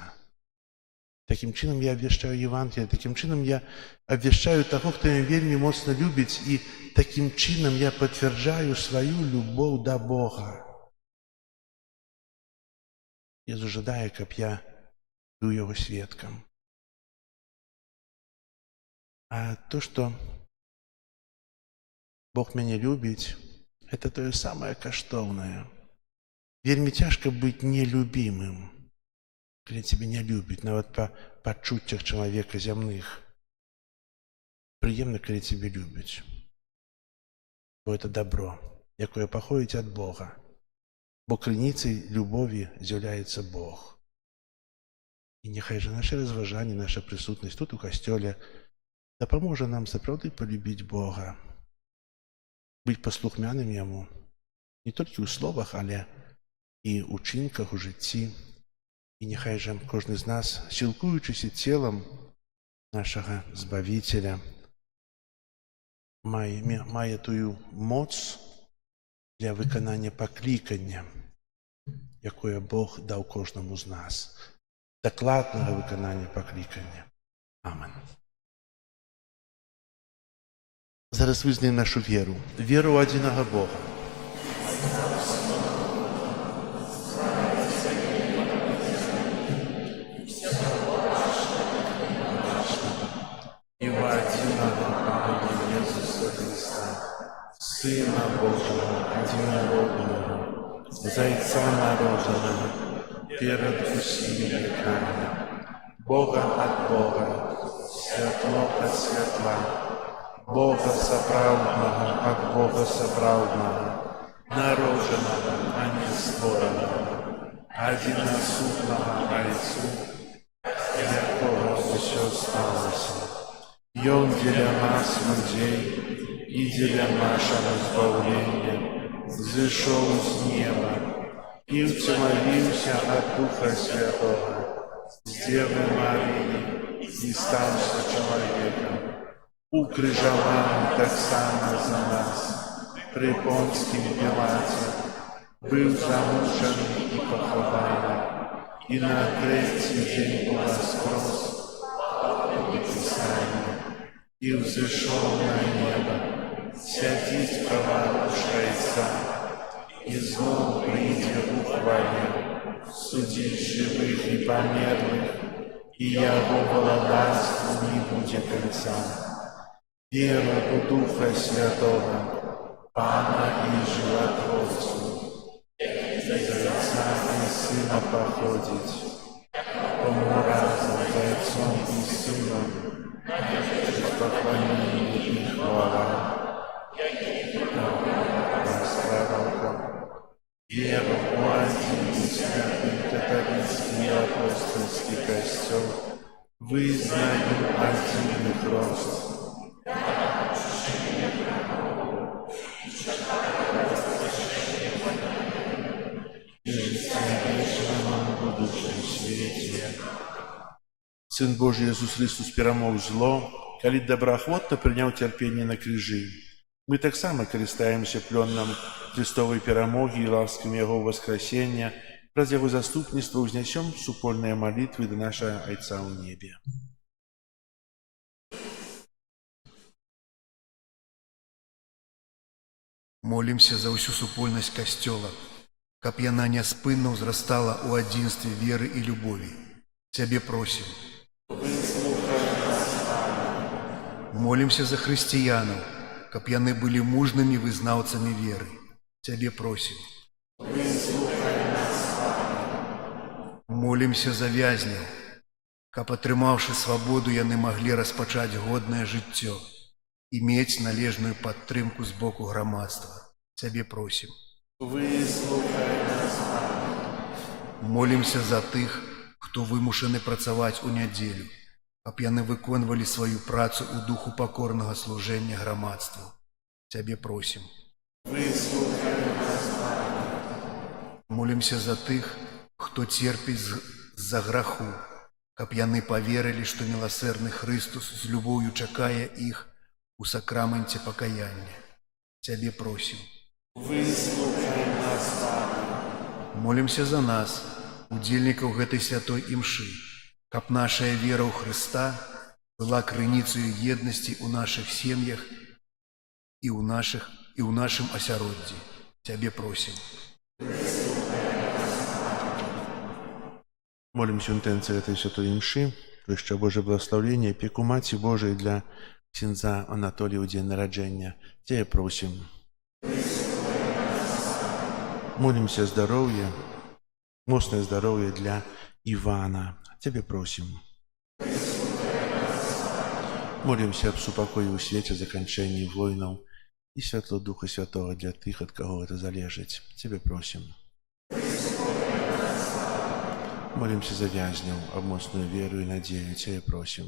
Такім чынам я абвяшчаю Евангелие, такім чынам я абвяшчаю таго, хто мяне вельмі моцна любіць, і такім чынам я пацвярджаю сваю любоў да Бога. Езус жадае, каб я быў яго сведкам. А то, што Бог мяне любіць, это тое самае каштоўнае. Вельмі цяжка быць нелюбімым, калі цябе не любяць, нават па пачуццях чалавека зямных. Прыемна, калі цябе любяць, бо это добро, якое паходзіць ад Бога, бо крыніцай любові з'яўляецца Бог. І няхай жа наše разважанні, наша прысутнасць тут у касцёле дапаможа нам сапраўды полюбіць Бога, быць паслухмяным Яму не толькі ў словах, але і ў чынках, у жыцці. І няхай жа кожны з нас, сілкуючыся целам нашага Збавіцеля, мае тую моц для выканання паклікання, якое Бог даў кожнаму з нас. Дакладнага выканання паклікання. Амен. Зараз вызнаем нашу веру. Веру ў адзінага Бога. І ў адзінага Бога Jesуса Христа, Сына Божого, адзінароднага, Зайца народжанага, перед усімі векамі, Бога ад Бога, святло ад святла, Бога сапраўднага ад Бога сапраўднага, народжанага, а не створанага, адзінасутнага Айцу, якога ўсё сталася. Ён дзеля нас, людзей, і дзеля нашага збаўлення зышоў з неба і ўцямавіўся ад Духа Святога, з Девы Марыі і стаўся чалавекам, укрыжаваны таксама за нас, пры Понскім Пілаце, быў замучаны і пахаваны, і на трэці дзень уваскрос па Пісанні, і ўзышоў на неба, сядзіць праваруч Айца, і зноў прыйдзе ў хвале, судзіць жывых і памерлых, і яго валадарству не будзе канца. Вера ў Духа Святога, Пана і Жыватворцу, з Айца і Сына паходзіць, кому разам з Айцом і Сыном з пакланенне і хвала, з пророком, веру ў адзін святы каталіцкі і апостольскі касцёл, вызнаю адзіны хрост. І жыцця вечнага ў будучым свеце. Сын Божий Иисус Христос перамог зло, калі добраахвотна прыняў цярпенне на крыжы. Мы таксама карыстаемся плёнам Христовай перамогі і ласкамі Яго воскресення, праз Яго заступніцтва ўзнясём супольныя малітвы да нашага Айца ў небе. Молімся за ўсю супольнасць касцёла, каб яна няспынна ўзрастала ў адзінстве веры і любові. Цябе просім. Молімся за хрысціянаў, каб яны былі мужнымі вызнаўцамі веры. Цябе просім. Молімся за вязняў, каб, атрымаўшы свабоду, яны маглі распачаць годнае жыццё і мець належную падтрымку з боку грамадства. Цябе просім. Молімся за тых, хто вымушаны працаваць у нядзелю, каб яны выконвалі сваю працу ў духу пакорнага служэння грамадству. Цябе просім. Молімся за тых, хто церпіць з-за граху, каб яны паверылі, што міласэрны Хрыстус з любоўю чакае іх у сакраменце пакаяння. Цябе просім. Молімся за нас, удзельнікаў гэтай святой імшы, каб нашая вера ў Хрыста была крыніцаю еднасці ў нашых сем'ях і ў нашым асяроддзі. Цябе просім. Молимся у інтэнцыі гэтай святой імшы, прышча Божае благословення, апеку Маці Божай для ксяндза Анатолія у дзень нараджэння. Цябе просім. Молімся здароўя, моцнае здароўе для Івана. Цябе просім. Молімся аб супакоі ў свеце, заканчэнні войнаў і святло Духа Святого для тых, ад каго гэта залежыць. Цябе просім. Молімся за вязняў, аб моцную веру і надзею. Цябе просім.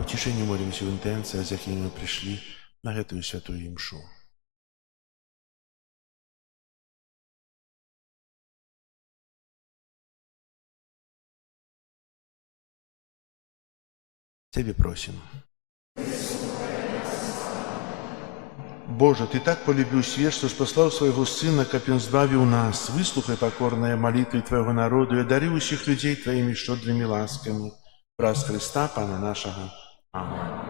У цішыні молімся ў інтэнцыях, з якімі мы прыйшлі на гэтую святую імшу. Цябе просім. Боже, Ты так полюбіў свет, што спаслаў свайго Сына, каб Ён збавіў нас. Выслухай пакорныя малітвы Твайго народу і адарыў усіх людзей Тваімі шчодрымі ласкамі. Праз Хрыста, Пана нашага. Амин.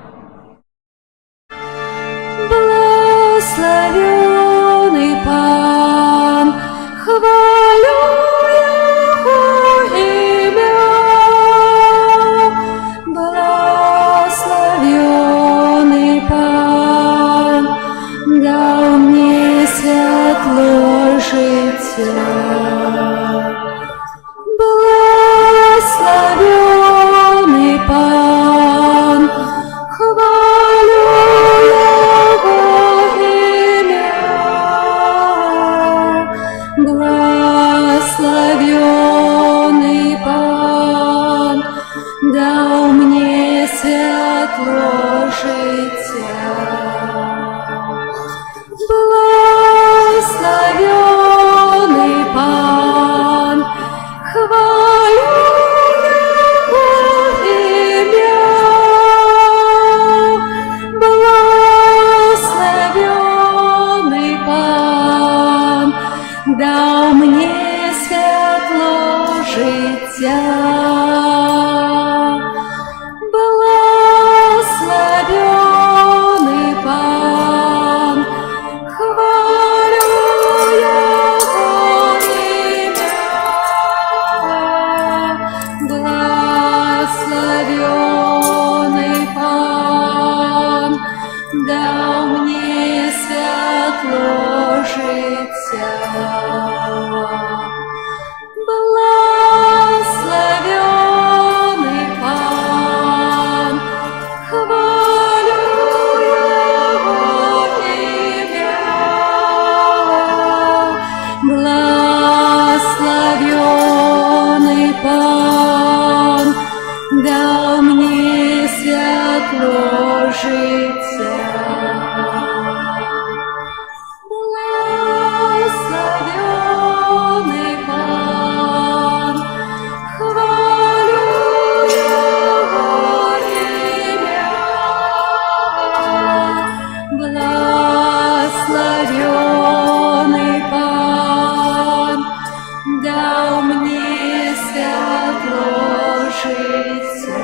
Благословенный Пан, хвалю Его имя. Благословенный Пан, дал мне світло життя. Благословенный Пан, хвалю Его имя. Благословенный Пан, дал мне світло життя. Благословенный Пан, хвалю Его имя. Благословенный Пан, дал мне світло життя. Благословенный Пан, хвалю Его имя. Благословенный Пан, дал мне світло життя. Благословенный Пан, хвалю Его имя. Благословенный Пан, дал мне світло життя. Благословенный Пан, хвалю Его имя. Благословенный Пан, дал мне світло життя.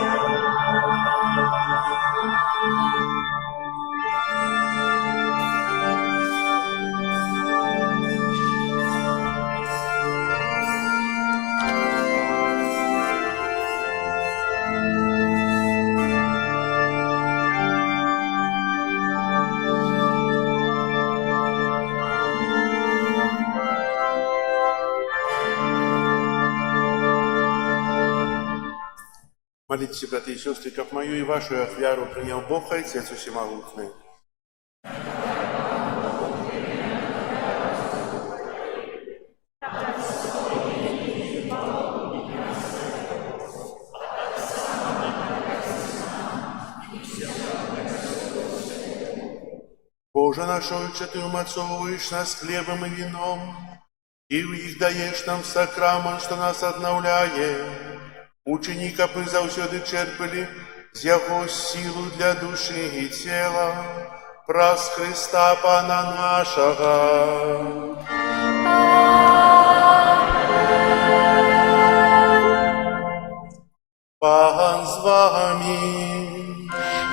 Молитесь, братья и сестры, как мою и вашу ахвяру принял Бог, Отец Всемогутный. Боже наш Отче, Ты умацовываешь нас хлебом и вином, и в них даешь нам сакрамент, что нас обновляет. Учені, каб ми завсёды черпали з Яго силу для души и тела, праз Христа Пана нашего. Пан з вами.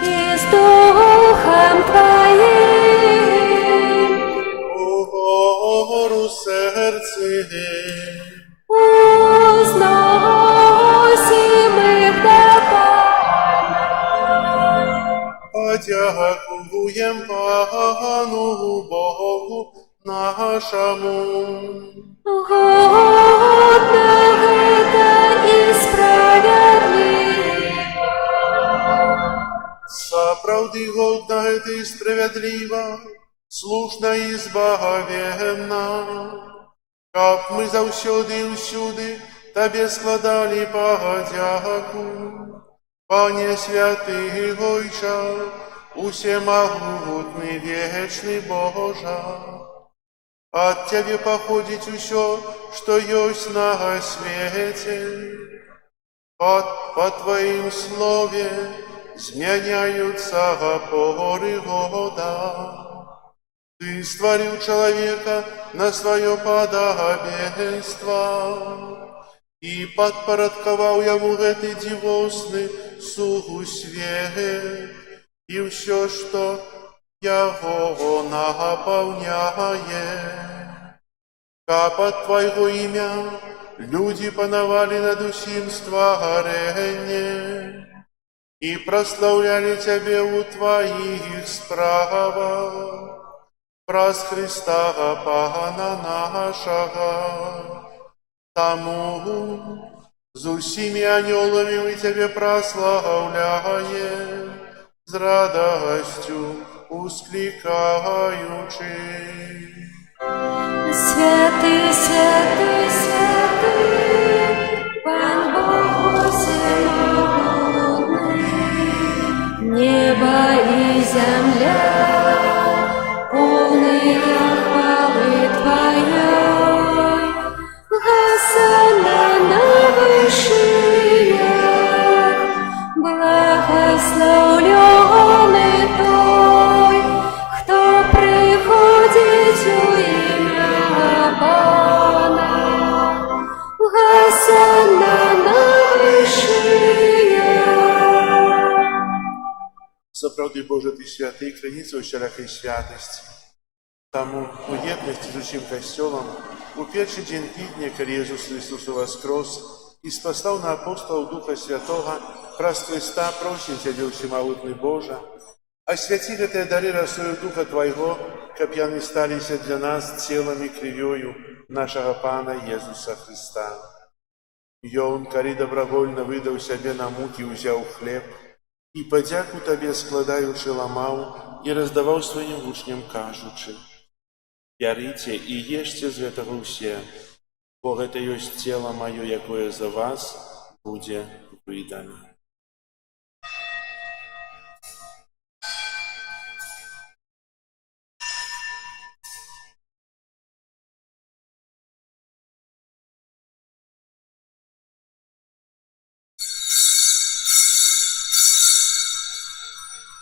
И с Духом Твоим. Угору серце. Узносим их до Пана. дякуєм Пану Богу нашому. Годно гэта і справядліва. Сапраўды годна гэта і справядліва, слушна і збагавенна, каб мы заўсёды і ўсюды Табе складалі падзяку. Пане святы Гойча, усемагутны вечны Божа, ад Цябе паходзіць усё, што ёсць на свеце. Па Тваім слове змяняюцца поры года. Ты стварыў чалавека на сваё падабенства і падпарадкаваў яму гэты дзівосны свет і ўсё, што яго напаўняе. Каб ад Твайго імя людзі панавалі над усім стварэннем і праслаўлялі Цябе ў Тваіх справах. Праз Христа Пана нашага. Таму з усімі анёламі мы Цябе праслаўляем, з радасцю усклікаючы. Святы, святы, святы, Пан Бог всемогутний, небо і земля полные хвалы Твоей. Хосанна на вышинах, благословленный Той, кто приходит у имя Пана. Хосанна на вышинах. Сапраўды, Божа, Ты святы, крыніца усялякай святасці. Таму у єднасці з усім касцёлам у першы дзень тыдня, калі Езус Христос уваскрос і спаслаў на апостолаў Духа Святога, праз Христа просім Цябе, усемагутны Божа, асвяці гэтыя дары расою Духа Твайго, каб яны сталіся для нас целам і крывёю нашага Пана Езуса Христа. Ён, калі добравольна выдаў сябе на мукі, узяў хлеб і падзяку Табе складаючы ламаў і раздаваў сваім вучням, кажучы: «Бярыце і ешце з гэтага ўсе, бо гэта ёсць цела маё, якое за вас будзе выдана».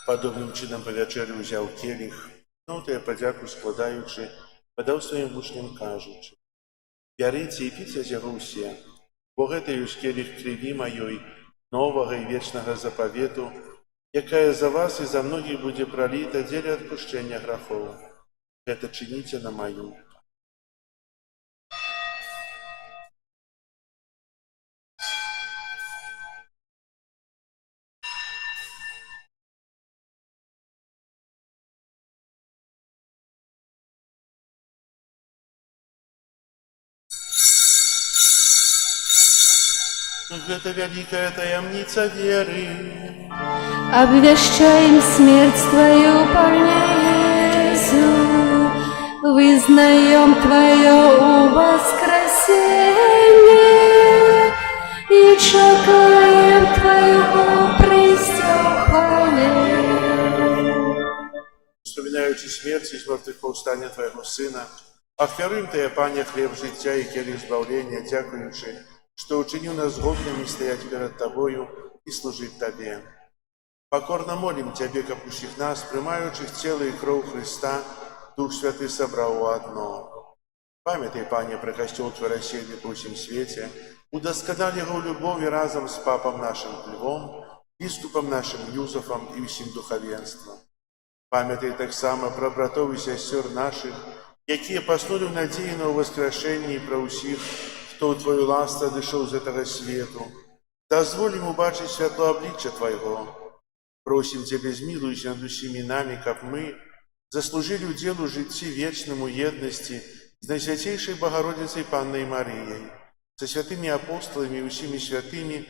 Падобным чынам па вячэры ўзяў келіх, тая падзяку складаючы, падаў сваім вучням, кажучы: «Бярыце і піце з яго ўсе, бо гэта ёсць келіх крыві маёй, новага і вечнага запавету, якая за вас і за многіх будзе праліта дзеля адпушчэння грахоў. Гэта чыніце на маю». Гэта вялікая таямніца веры. Обвящаем смерть Твою, Пане Иису, вызнаем Твое воскресение и чекаем Твоего прийстя в хвале. Вспоминаючи смерть и змертвых-повстання Твоего Сына, ахвяруем Тебе, Пане, хлеб життя и келих збавлення, дякуючи, что учинил нас годными стоять перед Тобою и служить Тебе. Покорно молим Тебе, как усіх нас, приймаючих тело и кровь Христа, Дух Святый собрал у одно. Памятай, Пане, про костел Твой рассеянный по всем свете, удосконали его в любови разом с Папом нашим Львом, Бискупом нашим Юзефом и всем духовенством. Памятай так само про братов и сестер наших, якія паснули в надії на воскрешенні, про усіх, хто у Твою ласку дійшов з этого світу. Дозволь йому бачити світло обличчя Твоєго. Просим Тебя, змилуйся над усіми нами, каб мы заслужили уделу житті вечному едности с Наисвятейшей Богородицей Панной Марией, со святыми апостолами и усіми святыми,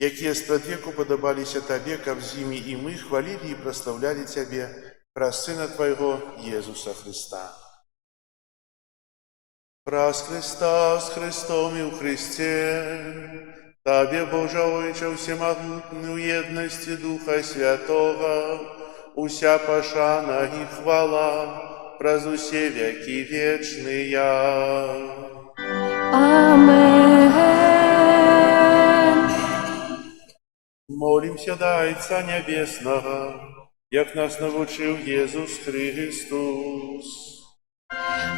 якія спрадвеку подобалися Тебе, каб з ими и мы хвалили и прославляли Тебе, праз Сына Твоего Иисуса Христа. Праз Христа, с Христом и у Христе, Тебе, Боже Ойче, всемогутный, у едности Духа Святого, уся пошана и хвала, праз усе веки вечные. Амен. Молимся до Отца Небесного, як нас научил Иисус Христос.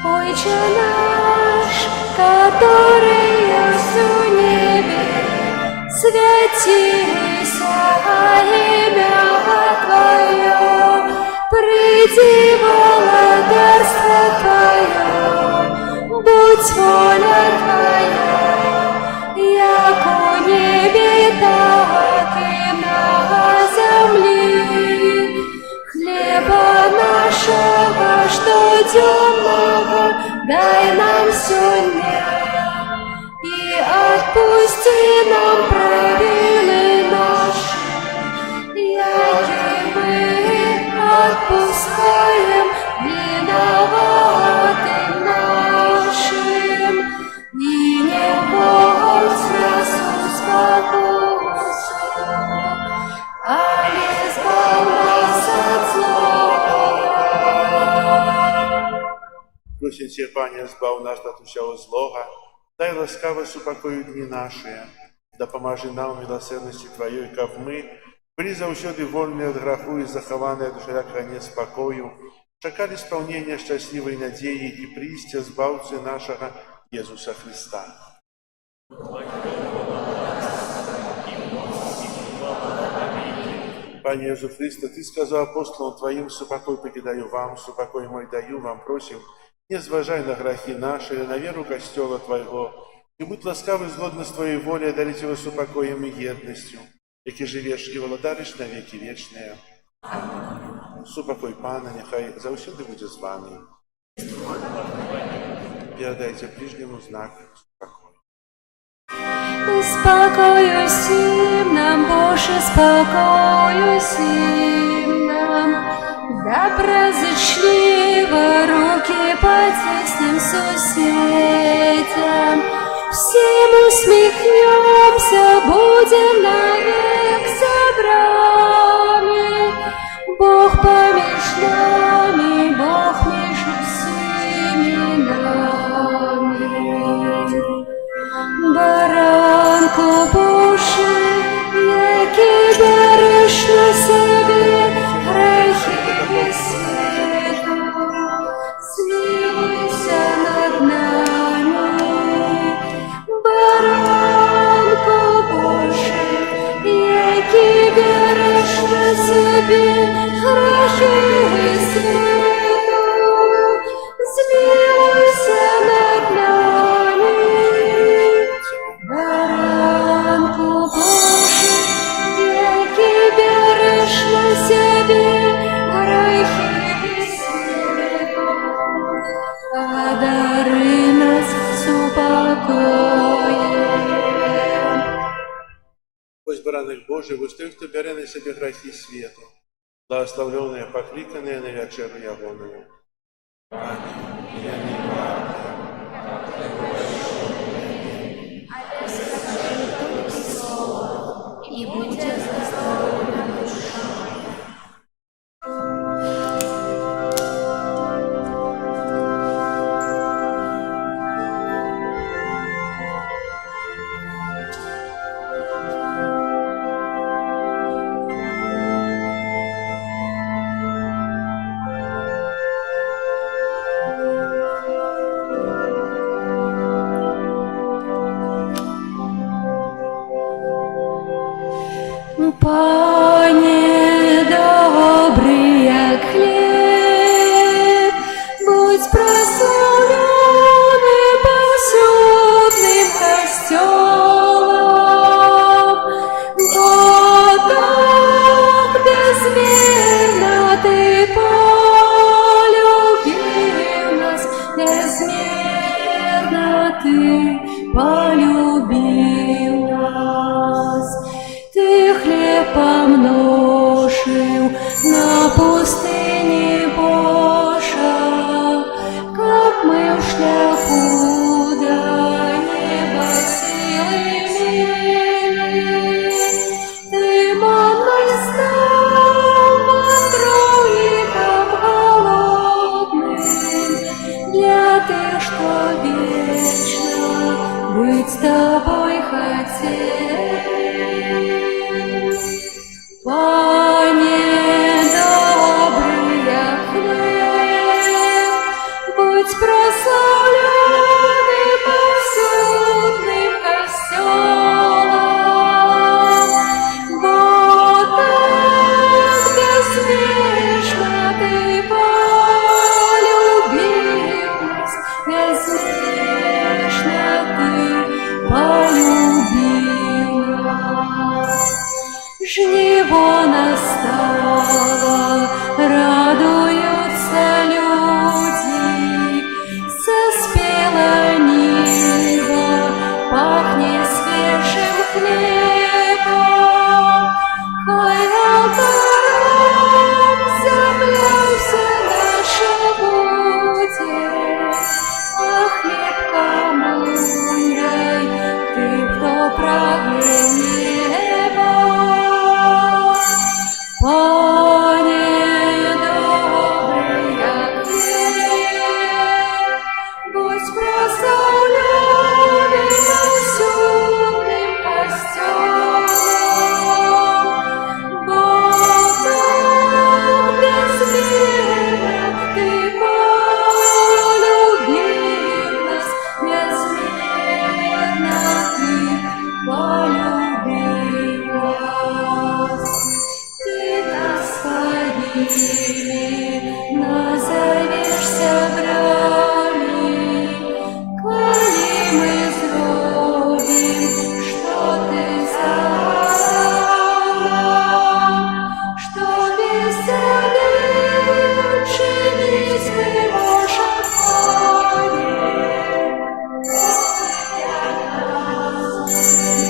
Отче наш, который в небе, святися имя Твое, приди владарство Твое, будь воля Твоя, як у небе, так и на земле. Хлеба нашего, что темного, дай нам сегодня, и отпусти нам провины наши, яки мы отпускаем виноватым нашим, и не вводь нас в искушение, а избавь нас от злого. Просим Тебя, Пане, избав нас от усього злого, дай ласкаво супокою дни наши, да поможи нам в милосердности Твоей, как мы, были заусёды вольны от греху и захованы от всякого неспокою, чекали исполнения счастливой надеи и приистя Збавцы нашего Иисуса Христа. Пане Иисус Христе, Ты сказал апостолам Твоим: «Супокой покидаю вам, супокой мой даю вам», просим, не зважай на грехи наши, на веру Костела Твоего, и будь ласкавый згодно с Твоей волей одарить его супокоем и едностью, яки живешь и владаришь на веки вечные. Супокой Пана, нехай заусюди буде з вами. Передайте ближнему знак спокою. Спокою всім нам, Боже, спокою всім нам, доброзычливо руки потесним соседям, всем усмехнемся, будем навек собраны. Бог помеж нами, Бог между всеми нами. Баранку Божий, який береш на себе грехи світу, змилуйся над нами. Баранку Божий, який береш на себе грехи світу, змилуйся над нами. Баранку Божий, який береш на себе грехи світу, одари нас супокоєм. Ось бараник Божий, ось той, хто бере на себе грехи світу, благословленные, покликанные на вечеру ягоную. И будет здоровья душа. Пане добрый, як хлеб, будь прославленный повсюдным костелом, но там, где жив на пустыне Божа, как мы в шляху до неба силы имели. Ты манной стал патруликом голодным, для тех, что вечно быть с тобой хотел. Пане добрый, я хлеб, будь прославлен и повсюдным костелом, бо так безмежно ты полюбил нас, безмежно ты полюбил нас. Жниво настало, радуются люди, заспело небо, пахнет свежим хлебом. Хай алтарем земля вся наша будет, а хлеб кому дай, ты, кто прагнет неба. Пане добрый, я хлеб, будь прославлен и повсюдным костелом, бо так безмерно ты полюбил нас, безмерно ты полюбил нас. Ты, Господин, назовешься брани, коли мы зробим, что ты загадал нам, что веселее чинить мы можем, Пане.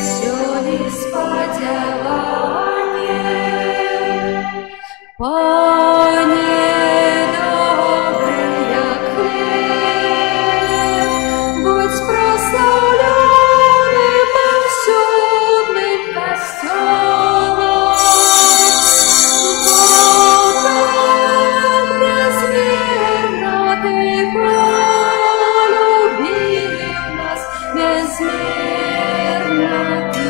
Все ли сподевание, Пане добрый, я хлеб, будь прославлен и повсюдным костелом, бо так безмерно ты полюбил нас, безмерно ты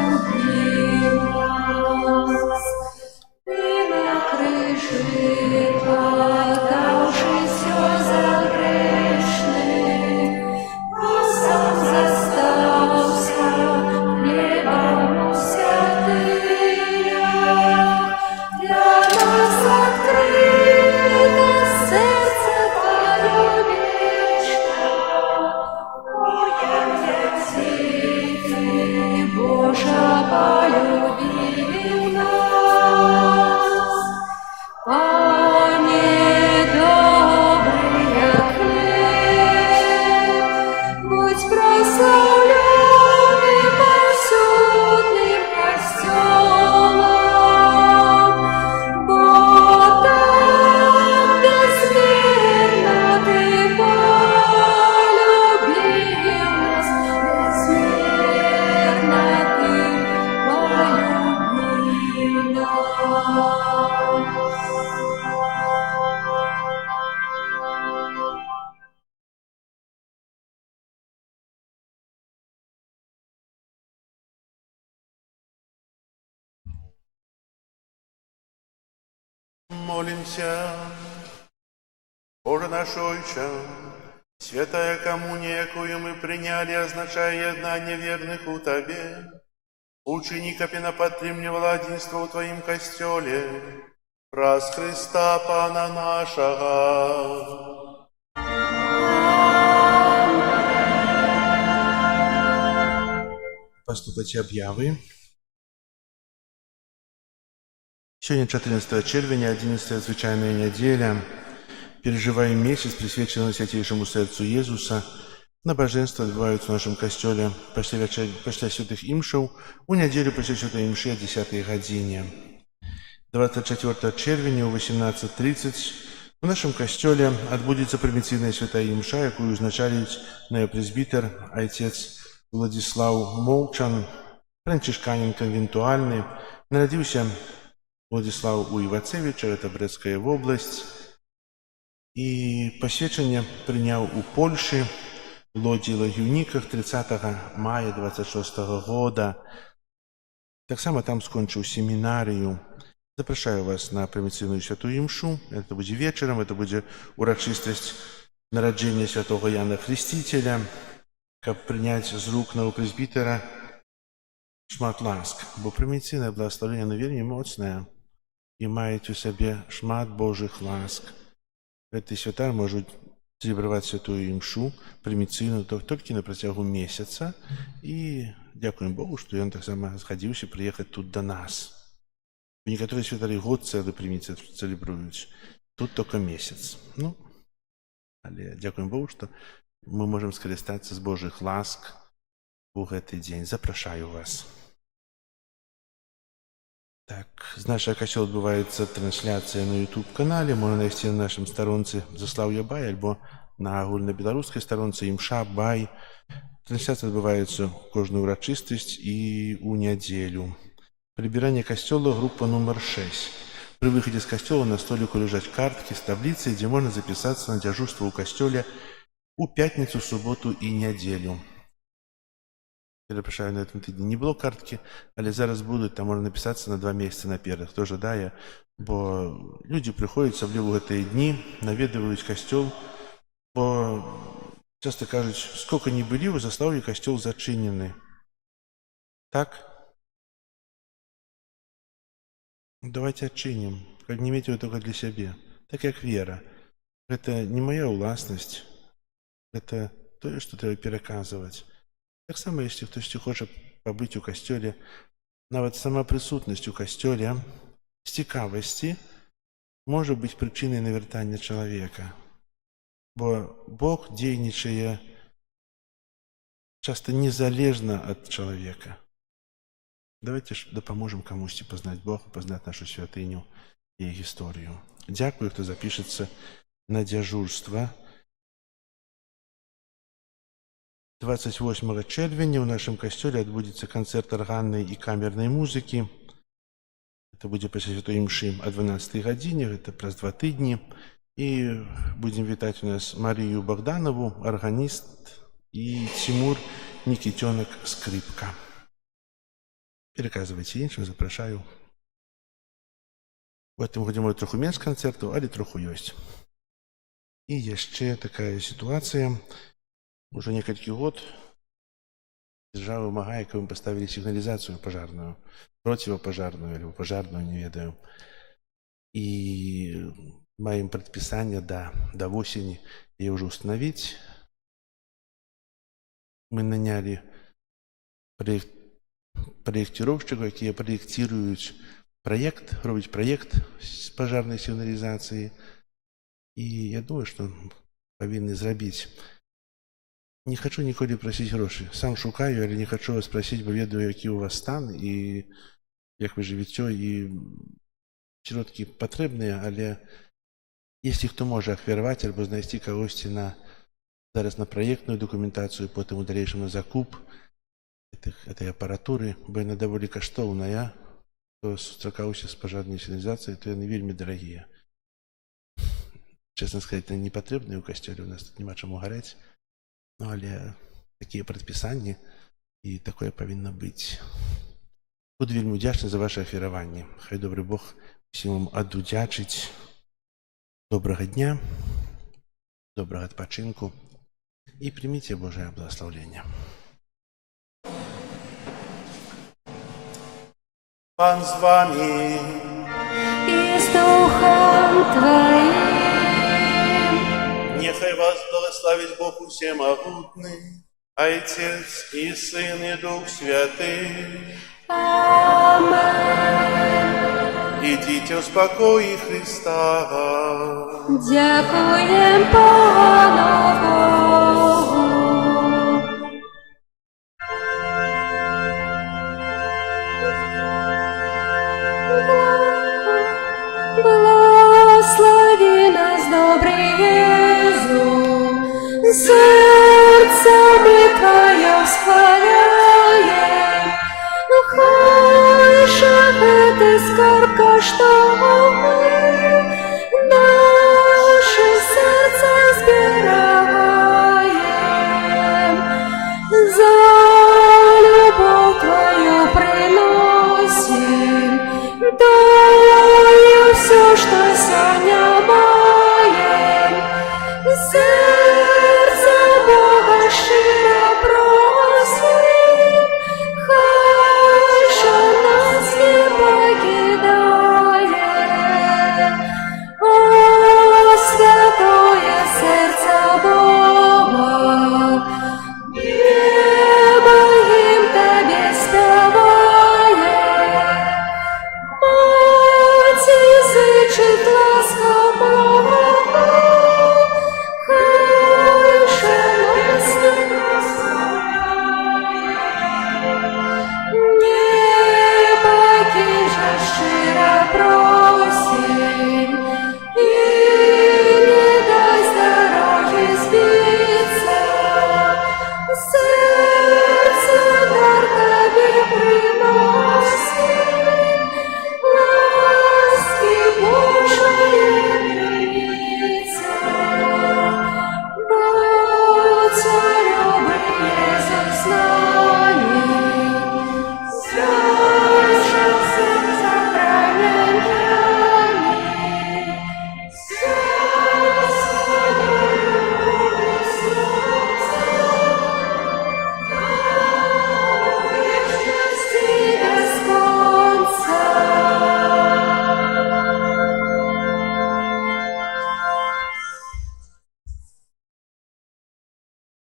полюбил нас. Ты на крыше подавший слезы грешных, а сам застался хлебом у святых. Для нас открыто сердце твое вечно, о, детей ты, Боже, полюбил нас. Пане добрый, я хлеб, будь прославлен и повсюдным костелом, бо так безмерно ты полюбил нас, безмерно ты полюбил нас. Молимся. Боже наш Отче, святая коммуния, якую мы приняли, означая еднание верных у Тебе, учини, капина подтримливала единство у Твоим костеле, праз Христа Пана нашего. Поступать объявы. Сегодня 14 червня, 11 звичайная неделя. Переживаем месяц, присвяченный Святейшему Сердцу Иисуса. Набоженства відбуваються в нашому костелі після святих імшів у неділю після святої імші о 10 годині. 24 чэрвеня ў 18:30 у нашым касцёле адбудзецца прыміцыйная святая імша, якую узначаліць неопрэзбітер айцец Владзіслаў Молчан, францішканін канвентуальны. Нарадзіўся Владзіслаў у Івацевіча, гэта Брэсцкая вобласць, і пасвечанне прыняў у Польшы, Лодзі Лагіўніках 30 мая 26 года. Таксама там скончыў семінарыю. Запрашаю вас на прыміцыйную святую імшу. Это будзе вечарам, это будзе урачыстасць нараджэння святого Яна Хрысціцеля, каб прыняць з рук новапрэзбітера шмат ласк, бо прыміцыйнае благаславенне вельмі моцнае і маюць у сабе шмат Божых ласк. Гэты святар можа цэлебраваць святую імшу прыміцыйную толькі на працягу месяца, і дзякуем Богу, што ён таксама згадзіўся прыехаць тут да нас. Некаторыя святары год цэлы прыміцый цэлебруюць, тут толькі месяц. Але дзякуем Богу, што мы можам скарыстацца з Божых ласк у гэты дзень. Запрашаю вас. Так, з нашага касцёла адбываецца трансляцыя на YouTube-канале, можна знайсці на нашым старонцы Заслаўя Бай альбо на агульнабеларускай старонцы імша Бай. Трансляцыя адбываецца кожную урачыстасць і ў нядзелю. Прыбіранне касцёла, група нумар 6. Пры выхадзе з касцёла на століку ляжаць карткі з табліцай, дзе можна запісацца на дзяжурства ў касцёле у пятніцу, суботу і нядзелю. Перапрашаю, на гэтым тыдні не было карткі, але зараз будуць, там можна напісацца на 2 месяцы наперад, хто жадае, бо людзі прыходзяць, асабліва ў гэтыя дні, наведваюць касцёл, бо часта кажуць, сколько не былі, у Заслаўі касцёл зачынены. Так? Давайте адчынім, как не мець его только для сябе, так як вера. Гэта не моя ўласнасць, гэта тое, што трэба пераказваць. Таксама, если хтосьці хоча пабыць у касцёле, нават сама прысутнасць у касцёле з цікавасці можа быць прычынай навяртання чалавека. Бо Бог дзейнічае часта незалежна ад чалавека. Давайте ж дапаможам камусьці пазнаць Бога, пазнаць нашу святыню і гісторыю. Дзякую, хто запішацца на дзяжурства. 28 чэрвеня ў нашым касцёле адбудзецца канцэрт арганнай і камернай музыкі. Это будзе пасля святой імшы о 12 гадзіне, гэта праз 2 тыдні. І будзем вітаць у нас Марію Богданову, арганіст, і Тимур Нікітёнак, скрипка. Пераказвайце іншым, запрашаю. У гэтым годзе можа троху менш канцэртаў, але троху ёсць. І яшчэ такая сітуацыя. Уже некалькі год дзяржава вымагае, каб мы паставілі сігналізацыю пажарную, процівапажарную або пажарную, не ведаю. І маем прадпісанне да восені яе ўжо ўстанавіць. Мы нанялі праекціроўшчыкаў, якія праекціруюць праект, робяць праект з пажарнай сігналізацыі. І я думаю, што павінны зрабіць. Не хачу ніколі прасіць грошы. Сам шукаю, але не хачу вас прасіць, бо ведаю, які ў вас стан і як вы жывіце, і сродкі патрэбныя, але если хто можа ахвяраваць альбо знайсці кагосьці зараз на праектную дакументацыю, потым у далейшым на закуп этой апаратуры, бо яна даволі каштоўная, хто сустракаўся з пажарнай сігналізацыяй, то яны вельмі дарагія. Чэсна сказаць, яны не патрэбныя ў касцёле, у нас тут няма чаму гарэць, але такія прадпісанні і такое павінна быць. Буду вельмі удзячны за ваше ахвяраванне. Хай добры Бог усім вам адудзячыць. Добрага дня, добрага адпачынку і прыміце Божае благаслаўленне. Пан з вами и с Духом Твоим. Нехай вас благословить Бог усемогутный, Отец и Сын и Дух Святый. Amen. Идите в спокое Христа. Дякуем Пану Богу. Благослови. Сердце мы Твое восхваляем, ну хай же этой скорбка, что